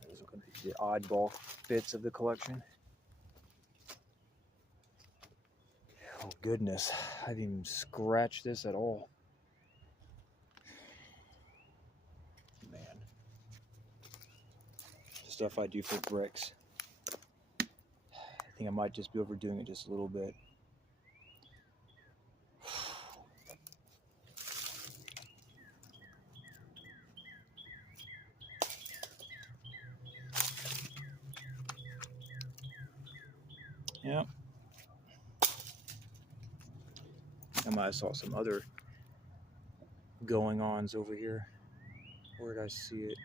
Those are going to be the oddball bits of the collection. Oh goodness, I didn't even scratch this at all. Man. Stuff I do for bricks. I think I might just be overdoing it just a little bit. Yep. I might have saw some other going-ons over here. Where did I see it?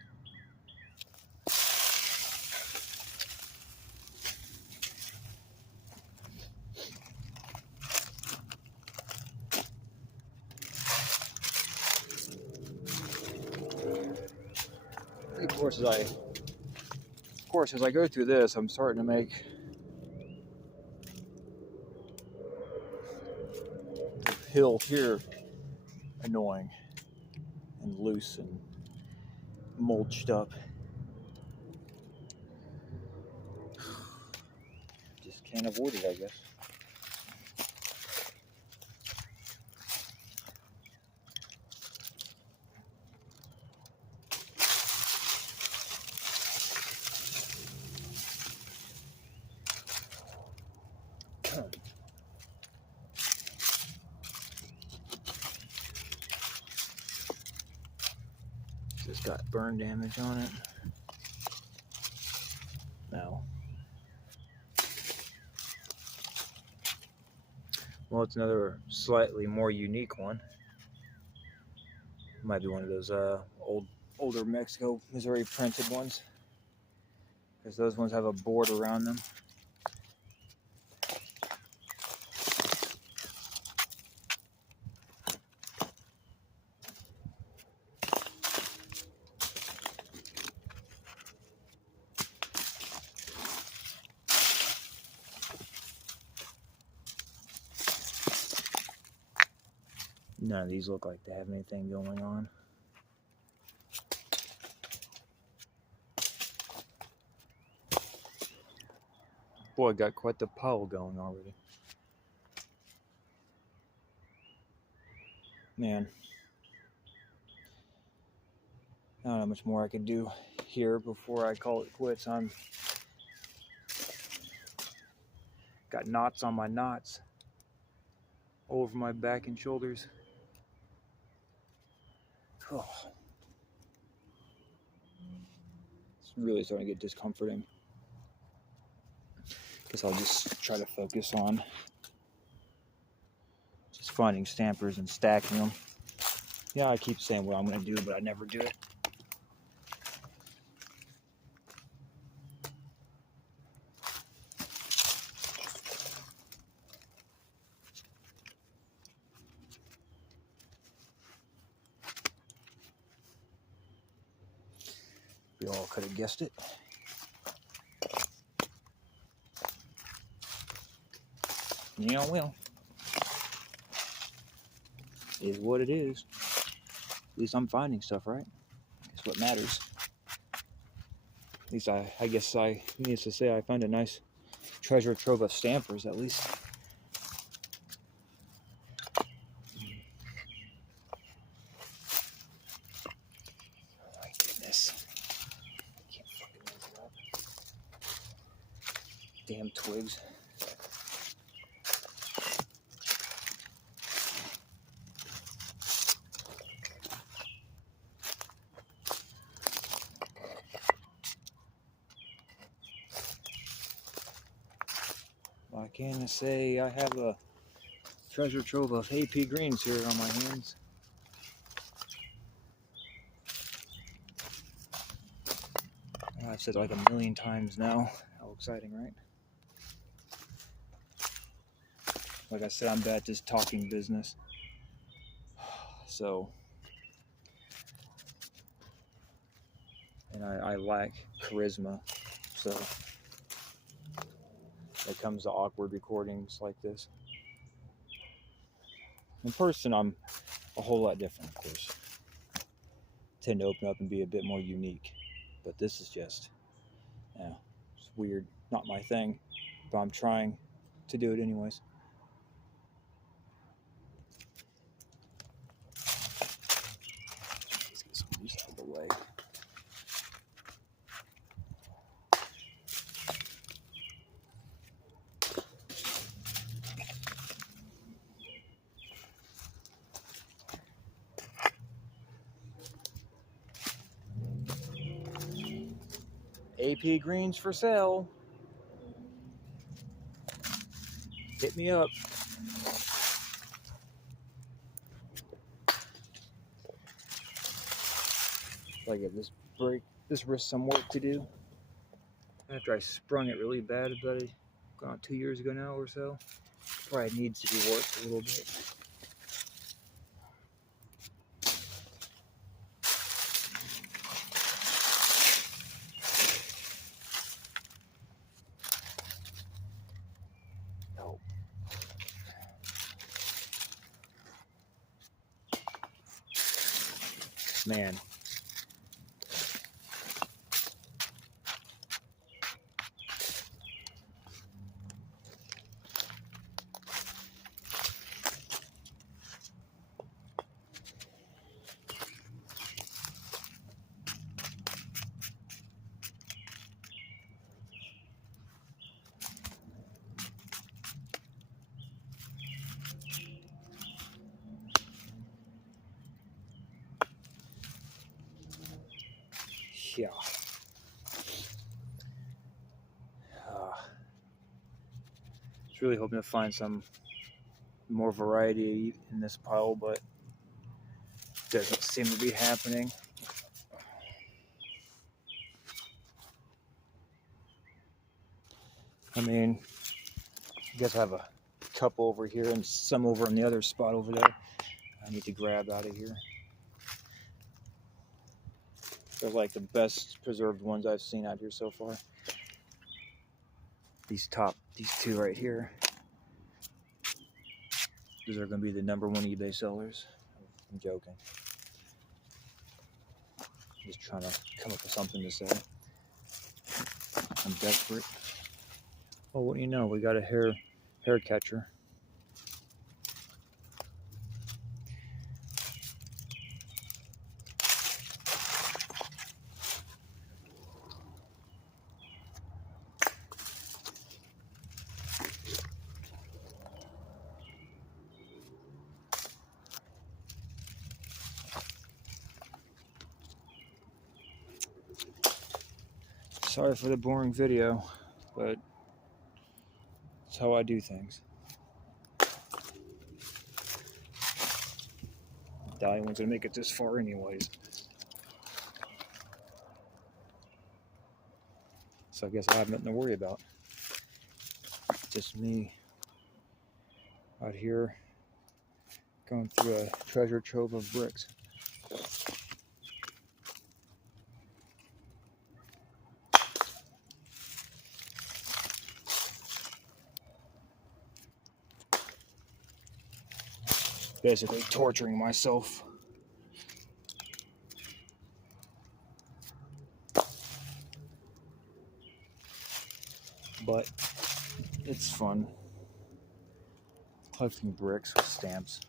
course, as I go through this, I'm starting to make the hill here annoying and loose and mulched up. Just can't avoid it, I guess. It's got burn damage on it. No. Well, it's another slightly more unique one. Might be one of those older Mexico, Missouri printed ones, because those ones have a board around them. None of these look like they have anything going on. Boy, got quite the pile going already. Man, I don't know how much more I could do here before I call it quits. I'm got knots on my knots all over my back and shoulders. Oh. It's really starting to get discomforting. Guess I'll just try to focus on just finding stampers and stacking them. Yeah, I keep saying what I'm going to do, but I never do it. We all could have guessed it. Yeah, well, it is what it is. At least I'm finding stuff, right? That's what matters. At least I guess I need to say I found a nice treasure trove of stampers, at least. Oh my goodness. Can't fucking move it up. Damn twigs. Why can't I say I have a treasure trove of AP greens here on my hands? Oh, I've said it like a million times now. How exciting, right? Like I said, I'm bad at just talking business. So, and I lack charisma. So, it comes to awkward recordings like this. In person, I'm a whole lot different, of course. I tend to open up and be a bit more unique. But this is just, yeah, it's weird. Not my thing. But I'm trying to do it anyways. Let's get some of these out of the way. AP greens for sale. Hit me up. I give this wrist some work to do. After I sprung it really bad about about 2 years ago now or so. Probably needs to be worked a little bit. Man. Yeah. Just really hoping to find some more variety in this pile, but doesn't seem to be happening. I mean, I guess I have a couple over here and some over in the other spot over there I need to grab out of here. They're like the best preserved ones I've seen out here so far. These two right here, these are going to be the #1 eBay sellers. I'm joking. Just trying to come up with something to say. I'm desperate. Well, what do you know? We got a hair catcher. Sorry for the boring video, but it's how I do things. The one's gonna make it this far anyways. So I guess I have nothing to worry about. Just me out here going through a treasure trove of bricks. Basically torturing myself. But it's fun collecting bricks with stamps.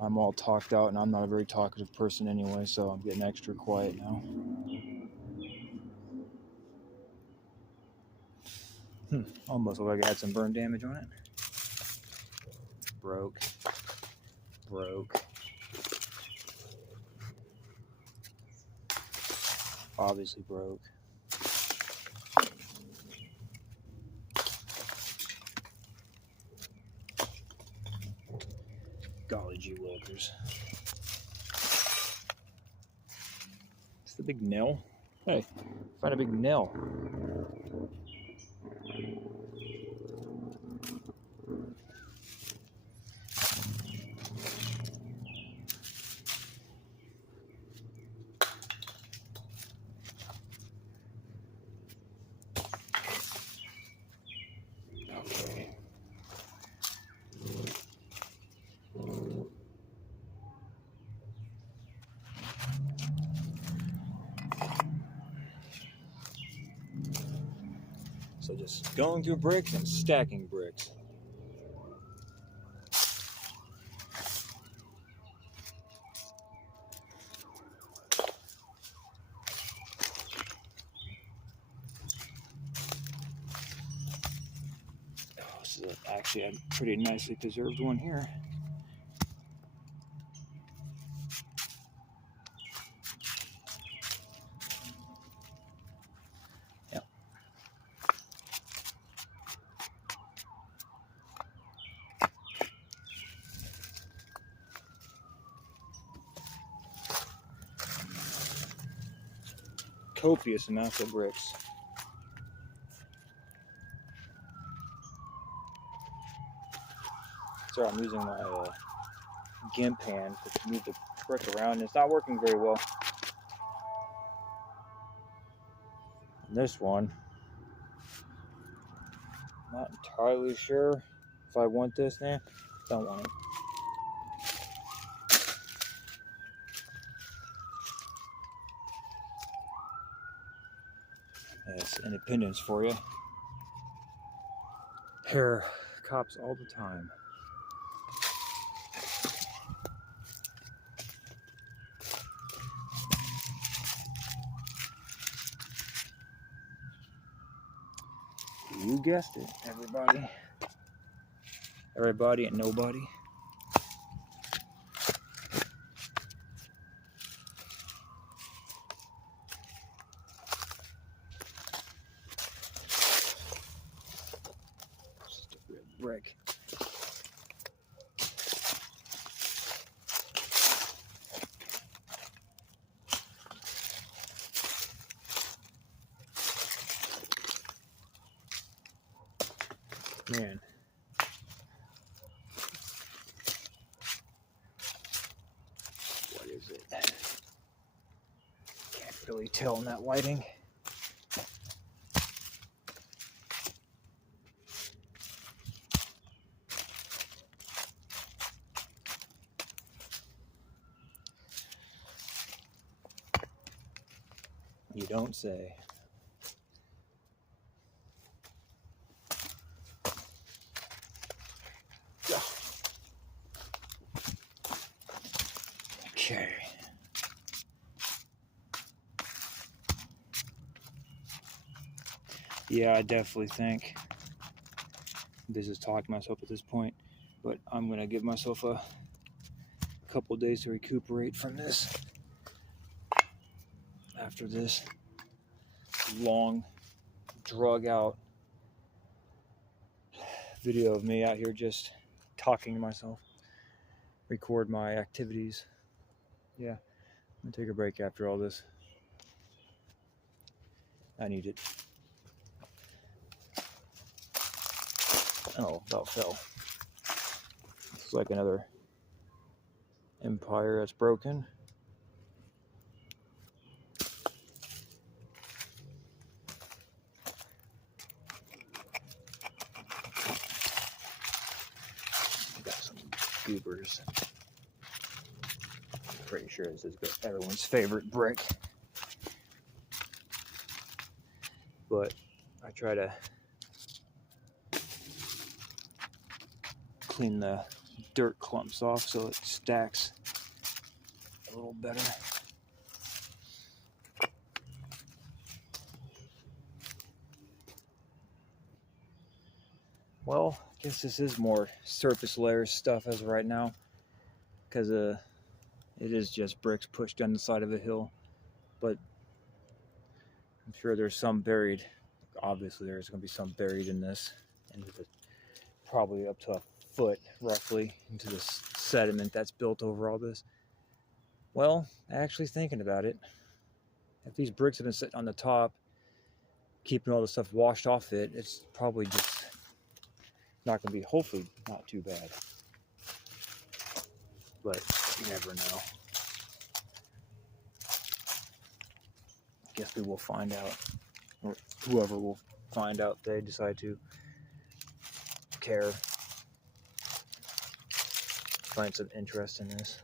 I'm all talked out and I'm not a very talkative person anyway, so I'm getting extra quiet now. Almost looked like I had some burn damage on it. Broke. Obviously broke. Golly gee willikers. It's the big nail. Hey, find a big nail. Okay. So just going through bricks and stacking bricks. Oh, this is actually a pretty nicely preserved one here. Yep. Copious amounts of bricks. Sorry, I'm using my GIMP hand to move the brick around, and it's not working very well. And this one, not entirely sure if if I want this now. Don't want it. That's independence for you. Hair cops all the time. You guessed it, everybody. Everybody and nobody. Just a real brick. Man. What is it? Can't really tell in that lighting. You don't say. Okay. Yeah, I definitely think this is talking to myself at this point, but I'm gonna give myself a couple of days to recuperate from this. After this long, drug out video of me out here just talking to myself, record my activities. Yeah, I'm gonna take a break after all this. I need it. Oh, about fell. It's like another empire that's broken. Got some goobers. Pretty sure this is everyone's favorite brick. But I try to clean the dirt clumps off so it stacks a little better. Well, I guess this is more surface layer stuff as of right now, because it is just bricks pushed down the side of a hill, but I'm sure there's some buried. Obviously there's going to be some buried in this, into the, probably up to a foot roughly into the sediment that's built over all this. Well, actually thinking about it, if these bricks have been sitting on the top, keeping all the stuff washed off it, it's probably just not going to be, hopefully not too bad. But you never know. Guess we will find out, or whoever will find out, they decide to care, find some interest in this.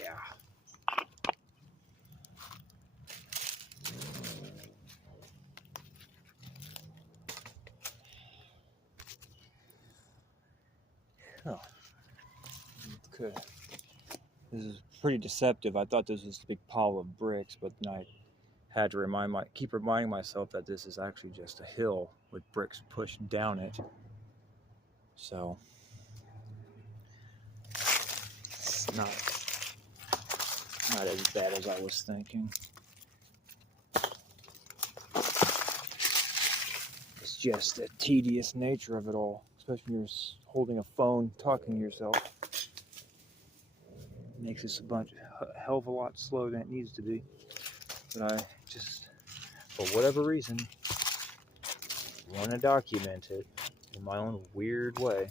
Yeah. Oh. Okay. This is pretty deceptive. I thought this was a big pile of bricks, but then I had to keep reminding myself that this is actually just a hill with bricks pushed down it. So it's not as bad as I was thinking. It's just the tedious nature of it all, especially when you're holding a phone, talking to yourself. makes this a hell of a lot slower than it needs to be. But I just, for whatever reason, want to document it in my own weird way.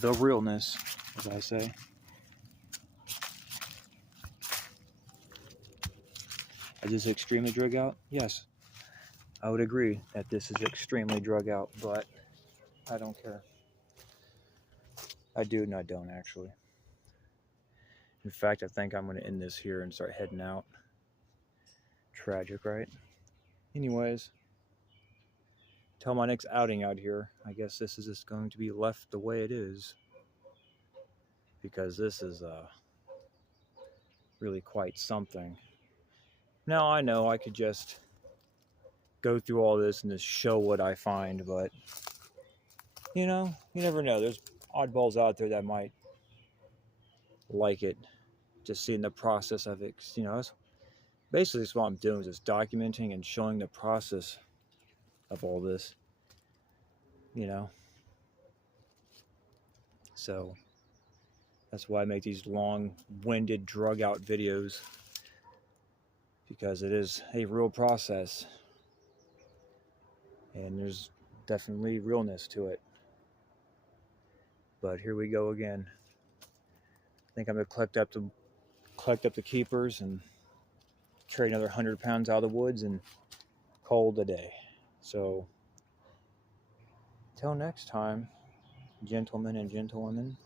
The realness, as I say. Is this extremely drug out? Yes. I would agree that this is extremely drug out, but I don't care. I do and I don't, actually. In fact, I think I'm going to end this here and start heading out. Tragic, right? Anyways, till my next outing out here, I guess this is just going to be left the way it is. Because this is really quite something. Now, I know I could just go through all this and just show what I find, but, you know, you never know. There's oddballs out there that might like it, just seeing the process of it. You know, that's basically what I'm doing, is just documenting and showing the process of all this, you know. So that's why I make these long-winded, drug-out videos, because it is a real process, and there's definitely realness to it. But here we go again. I think I'm gonna collect up the keepers and trade another 100 pounds out of the woods and call it a day. So till next time, gentlemen and gentlewomen,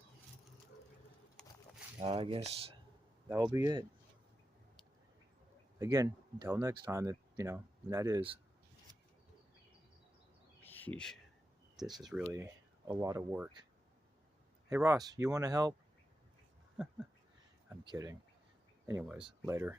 I guess that'll be it. Again, until next time, if you know when that is. Sheesh, this is really a lot of work. Hey Ross, you want to help? I'm kidding. Anyways, later.